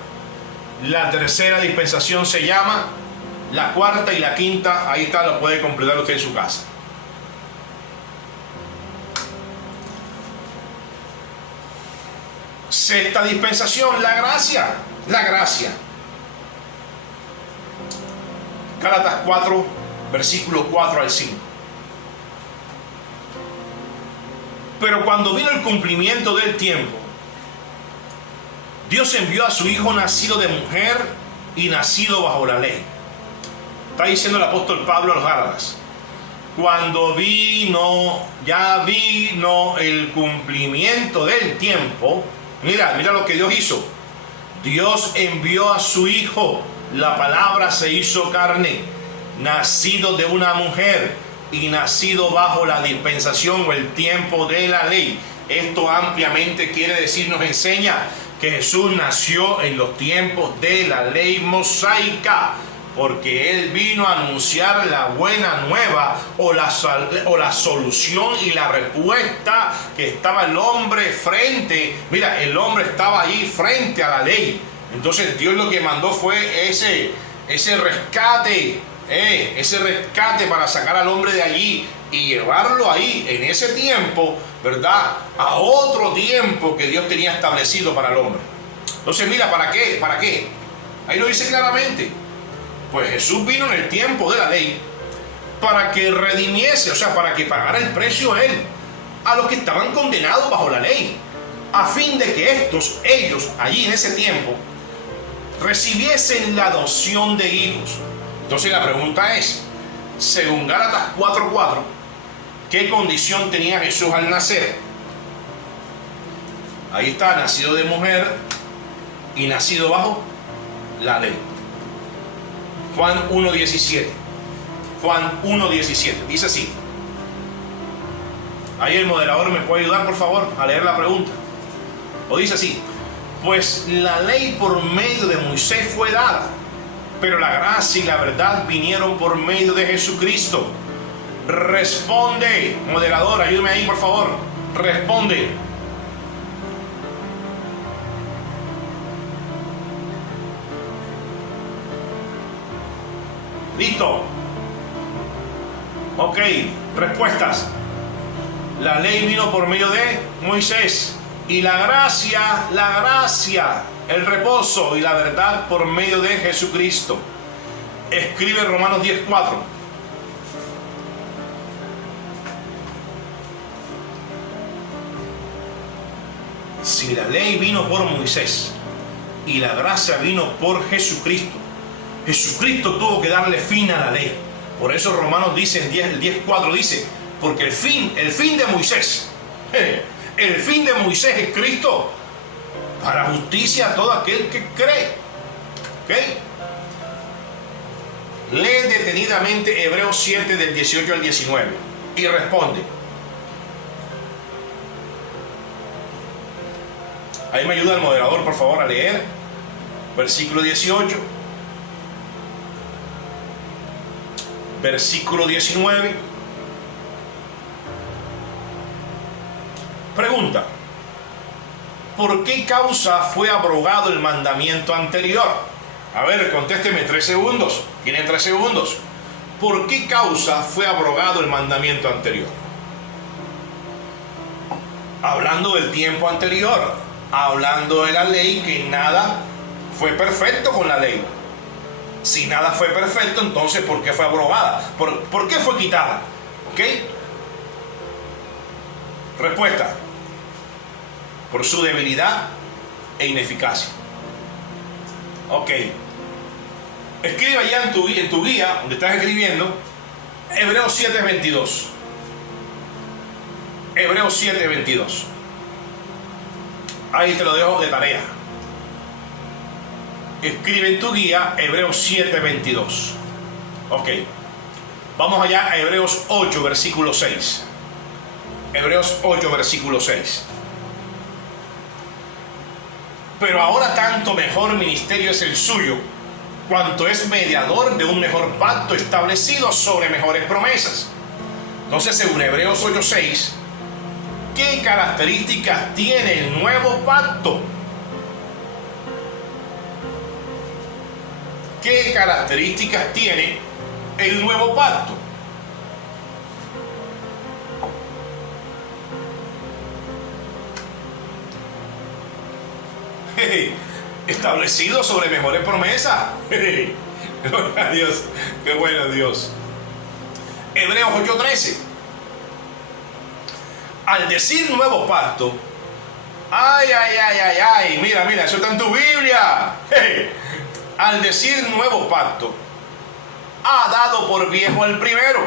la tercera dispensación se llama, la cuarta y la quinta, ahí está, lo puede completar usted en su casa. Sexta dispensación, la gracia. La gracia. Gálatas 4, versículo 4 al 5. Pero cuando vino el cumplimiento del tiempo, Dios envió a su Hijo nacido de mujer y nacido bajo la ley. Está diciendo el apóstol Pablo a los Gálatas. Cuando ya vino el cumplimiento del tiempo, mira lo que Dios hizo. Dios envió a su Hijo, la palabra se hizo carne, nacido de una mujer y nacido bajo la dispensación o el tiempo de la ley. Esto ampliamente quiere decir, nos enseña que Jesús nació en los tiempos de la ley mosaica, porque Él vino a anunciar la buena nueva o la solución y la respuesta que estaba el hombre frente. Mira, el hombre estaba ahí frente a la ley. Entonces Dios lo que mandó fue ese rescate, ese rescate para sacar al hombre de allí y llevarlo ahí en ese tiempo, ¿verdad?, a otro tiempo que Dios tenía establecido para el hombre. Entonces mira, ¿para qué? ¿Para qué? Ahí lo dice claramente. Pues Jesús vino en el tiempo de la ley para que redimiese, o sea, para que pagara el precio Él a los que estaban condenados bajo la ley, a fin de que ellos, allí en ese tiempo, recibiesen la adopción de hijos. Entonces la pregunta es, según Gálatas 4:4, ¿Qué condición tenía Jesús al nacer? Ahí está, nacido de mujer y nacido bajo la ley. Juan 1:17. Juan 1:17. Dice así. Ahí el moderador me puede ayudar, por favor, a leer la pregunta. O dice así: pues la ley por medio de Moisés fue dada, pero la gracia y la verdad vinieron por medio de Jesucristo. Responde, moderador, ayúdame ahí, por favor. Responde. Listo. Ok, respuestas. La ley vino por medio de Moisés y la gracia, el reposo y la verdad por medio de Jesucristo. Escribe Romanos 10:4. Si la ley vino por Moisés y la gracia vino por Jesucristo, Jesucristo tuvo que darle fin a la ley. Por eso Romanos dice, el 10:4 dice, porque el fin de Moisés, el fin de Moisés es Cristo, para justicia a todo aquel que cree. ¿Okay? Lee detenidamente Hebreos 7 del 18 al 19 y responde. Ahí me ayuda el moderador, por favor, a leer. Versículo 18. Versículo 19. Pregunta: ¿por qué causa fue abrogado el mandamiento anterior? A ver, contésteme, 3 segundos. Tienen 3 segundos. ¿Por qué causa fue abrogado el mandamiento anterior? Hablando del tiempo anterior, hablando de la ley, que nada fue perfecto con la ley. Si nada fue perfecto, entonces ¿por qué fue abrogada? ¿Por qué fue quitada? ¿Ok? Respuesta: por su debilidad e ineficacia. Ok. Escribe allá en tu guía, donde estás escribiendo, Hebreos 7:22. Hebreos 7:22. Ahí te lo dejo de tarea. Escribe en tu guía Hebreos 7:22. Ok. Vamos allá a Hebreos 8, versículo 6. Hebreos 8, versículo 6. Pero ahora tanto mejor ministerio es el suyo, cuanto es mediador de un mejor pacto establecido sobre mejores promesas. Entonces, según Hebreos 8:6, ¿qué características tiene el nuevo pacto? ¿Qué características tiene el nuevo pacto? Establecido sobre mejores promesas. Gloria a Dios. Qué bueno Dios. Hebreos 8:13. Al decir nuevo pacto, mira, eso está en tu Biblia. Al decir nuevo pacto, ha dado por viejo el primero.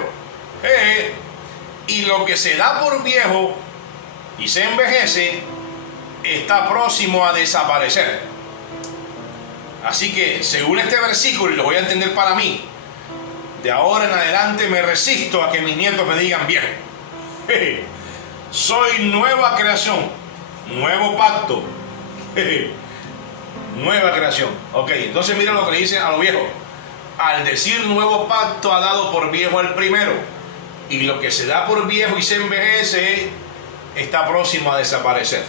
Y lo que se da por viejo y se envejece está próximo a desaparecer. Así que, según este versículo, y lo voy a entender para mí, de ahora en adelante me resisto a que mis nietos me digan viejo. Soy nueva creación, nuevo pacto. Nueva creación. Ok, entonces mira lo que le dicen a los viejos. Al decir nuevo pacto, ha dado por viejo el primero. Y lo que se da por viejo y se envejece está próximo a desaparecer.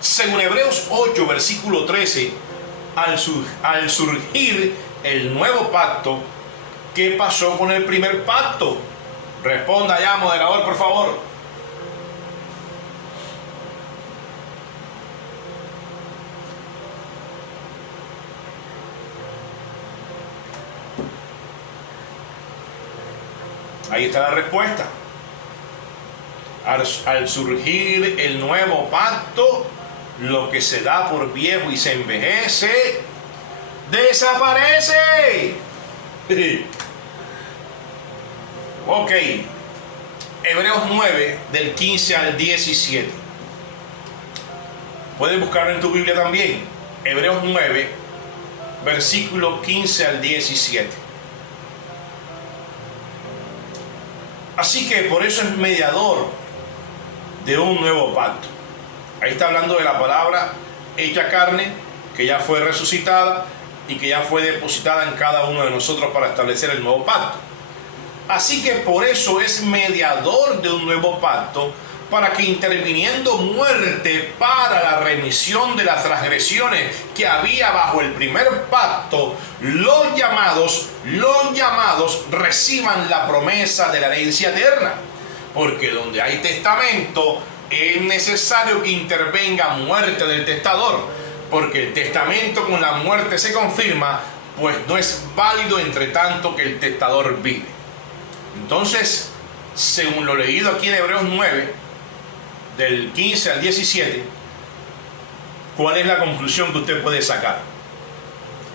Según Hebreos 8, versículo 13, al surgir el nuevo pacto, ¿qué pasó con el primer pacto? Responda ya, moderador, por favor. Ahí está la respuesta. Al surgir el nuevo pacto, lo que se da por viejo y se envejece, desaparece. Ok. Hebreos 9, del 15 al 17. Puedes buscarlo en tu Biblia también. Hebreos 9, versículo 15 al 17. Así que por eso es mediador de un nuevo pacto. Ahí está hablando de la palabra hecha carne, que ya fue resucitada y que ya fue depositada en cada uno de nosotros para establecer el nuevo pacto. Así que por eso es mediador de un nuevo pacto, para que interviniendo muerte para la remisión de las transgresiones que había bajo el primer pacto, los llamados reciban la promesa de la herencia eterna. Porque donde hay testamento es necesario que intervenga muerte del testador, porque el testamento con la muerte se confirma, pues no es válido entre tanto que el testador vive. Entonces, según lo leído aquí en Hebreos 9, del 15 al 17, ¿cuál es la conclusión que usted puede sacar?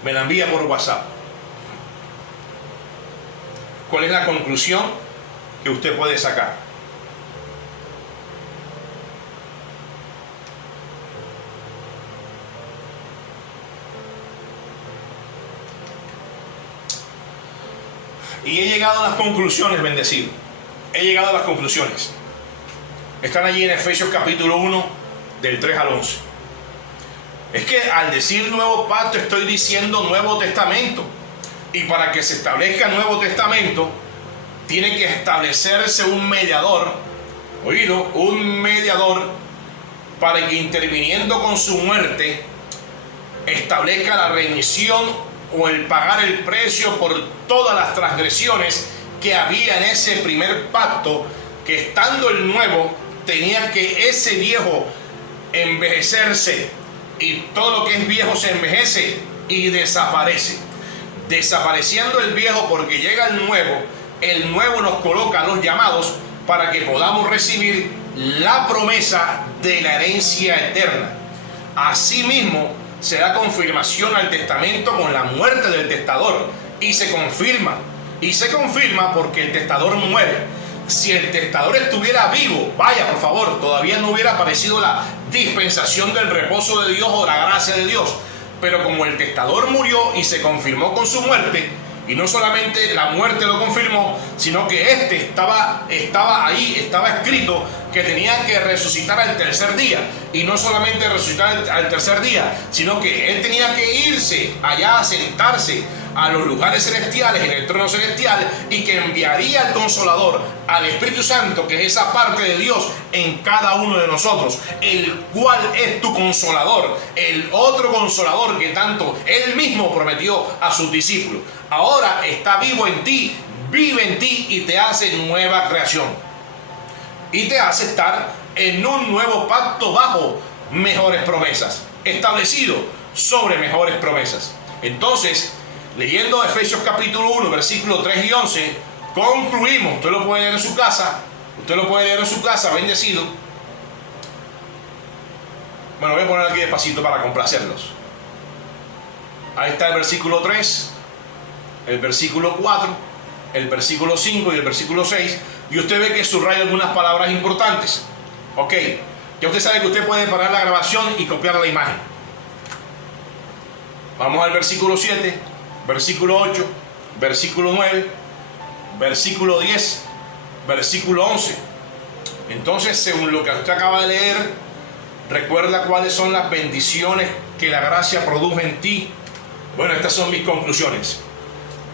Me la envía por WhatsApp. ¿Cuál es la conclusión que usted puede sacar? Y he llegado a las conclusiones, bendecido. He llegado a las conclusiones. Están allí en Efesios capítulo 1, del 3 al 11. Es que al decir nuevo pacto estoy diciendo nuevo testamento. Y para que se establezca nuevo testamento, tiene que establecerse un mediador. Oído, un mediador para que interviniendo con su muerte establezca la remisión o el pagar el precio por todas las transgresiones que había en ese primer pacto, que estando el nuevo tenía que ese viejo envejecerse, y todo lo que es viejo se envejece y desaparece. Desapareciendo el viejo porque llega el nuevo nos coloca a los llamados para que podamos recibir la promesa de la herencia eterna. Asimismo, se da confirmación al testamento con la muerte del testador, y se confirma porque el testador muere. Si el testador estuviera vivo, vaya, por favor, todavía no hubiera aparecido la dispensación del reposo de Dios o la gracia de Dios. Pero como el testador murió y se confirmó con su muerte, y no solamente la muerte lo confirmó, sino que estaba escrito que tenía que resucitar al tercer día. Y no solamente resucitar al tercer día, sino que él tenía que irse allá a sentarse a los lugares celestiales, en el trono celestial, y que enviaría al Consolador, al Espíritu Santo, que es esa parte de Dios en cada uno de nosotros, el cual es tu Consolador, el otro Consolador que tanto él mismo prometió a sus discípulos. Ahora está vivo en ti, vive en ti y te hace nueva creación. Y te hace estar en un nuevo pacto bajo mejores promesas, establecido sobre mejores promesas. Entonces, leyendo Efesios capítulo 1, versículos 3 y 11, concluimos. Usted lo puede leer en su casa, bendecido. Bueno, voy a poner aquí despacito para complacerlos. Ahí está el versículo 3, el versículo 4, el versículo 5 y el versículo 6. Y usted ve que subraya algunas palabras importantes. Ok, ya usted sabe que usted puede parar la grabación y copiar la imagen. Vamos al versículo 7, versículo 8, versículo 9, versículo 10, versículo 11. Entonces, según lo que usted acaba de leer, recuerda cuáles son las bendiciones que la gracia produjo en ti. Bueno, estas son mis conclusiones.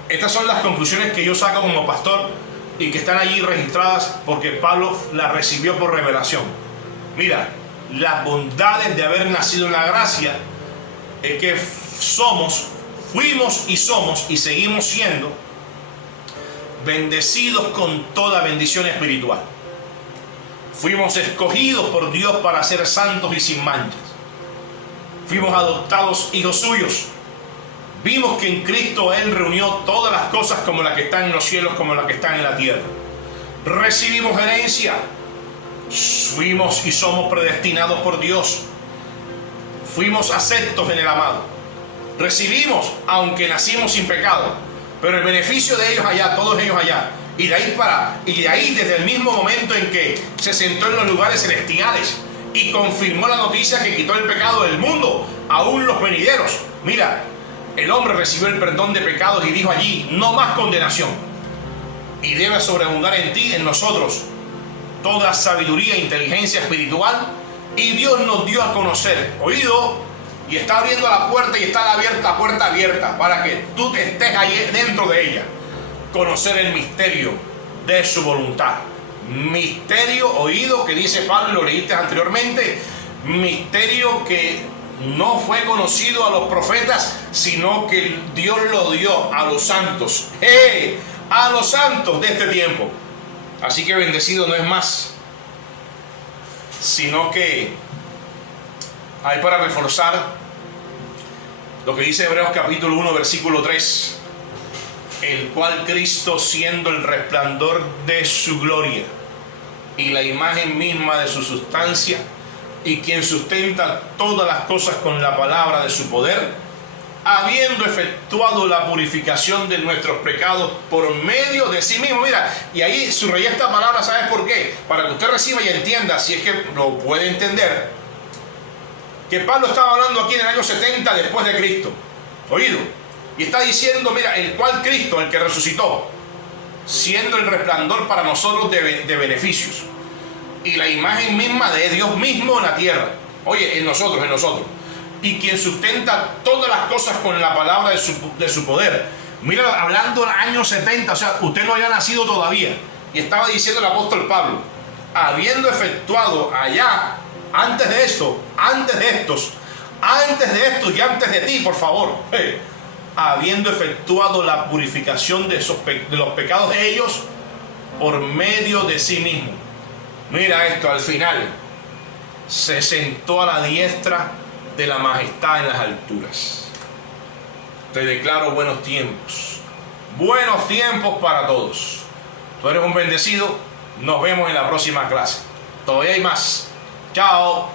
Estas son las conclusiones que yo saco como pastor y que están allí registradas porque Pablo las recibió por revelación. Mira, las bondades de haber nacido en la gracia es que fuimos y seguimos siendo bendecidos con toda bendición espiritual. Fuimos escogidos por Dios para ser santos y sin manchas. Fuimos adoptados hijos suyos. Vimos que en Cristo Él reunió todas las cosas, como las que están en los cielos como las que están en la tierra. Recibimos herencia. Fuimos y somos predestinados por Dios. Fuimos aceptos en el amado. Recibimos, aunque nacimos sin pecado, pero el beneficio de ellos allá, todos ellos allá, Y de ahí desde el mismo momento en que se sentó en los lugares celestiales y confirmó la noticia que quitó el pecado del mundo, aún los venideros. Mira, el hombre recibió el perdón de pecados y dijo allí: no más condenación. Y debe sobreabundar en ti, en nosotros, toda sabiduría e inteligencia espiritual. Y Dios nos dio a conocer, oído, y está abriendo la puerta, y está la puerta abierta para que tú estés ahí dentro de ella. Conocer el misterio de su voluntad. Misterio, oído, que dice Pablo, y lo leíste anteriormente. Misterio que no fue conocido a los profetas, sino que Dios lo dio a los santos. A los santos de este tiempo. Así que bendecido no es más, sino que hay para reforzar lo que dice Hebreos capítulo 1 versículo 3, el cual Cristo, siendo el resplandor de su gloria y la imagen misma de su sustancia, y quien sustenta todas las cosas con la palabra de su poder, habiendo efectuado la purificación de nuestros pecados por medio de sí mismo. Mira, y ahí subrayé esta palabra, ¿sabes por qué? Para que usted reciba y entienda, si es que lo puede entender, que Pablo estaba hablando aquí en el año 70 después de Cristo, oído, y está diciendo, mira, el cual Cristo, el que resucitó, siendo el resplandor para nosotros de beneficios, y la imagen misma de Dios mismo en la tierra, oye, en nosotros, y quien sustenta todas las cosas con la palabra de su poder. Mira, hablando del año 70, o sea, usted no había nacido todavía, y estaba diciendo el apóstol Pablo, habiendo efectuado allá, antes de estos y antes de ti, por favor, habiendo efectuado la purificación de los pecados de ellos por medio de sí mismo. Mira esto, al final se sentó a la diestra de la majestad en las alturas. Te declaro buenos tiempos para todos. Tú eres un bendecido. Nos vemos en la próxima clase. Todavía hay más. Chao.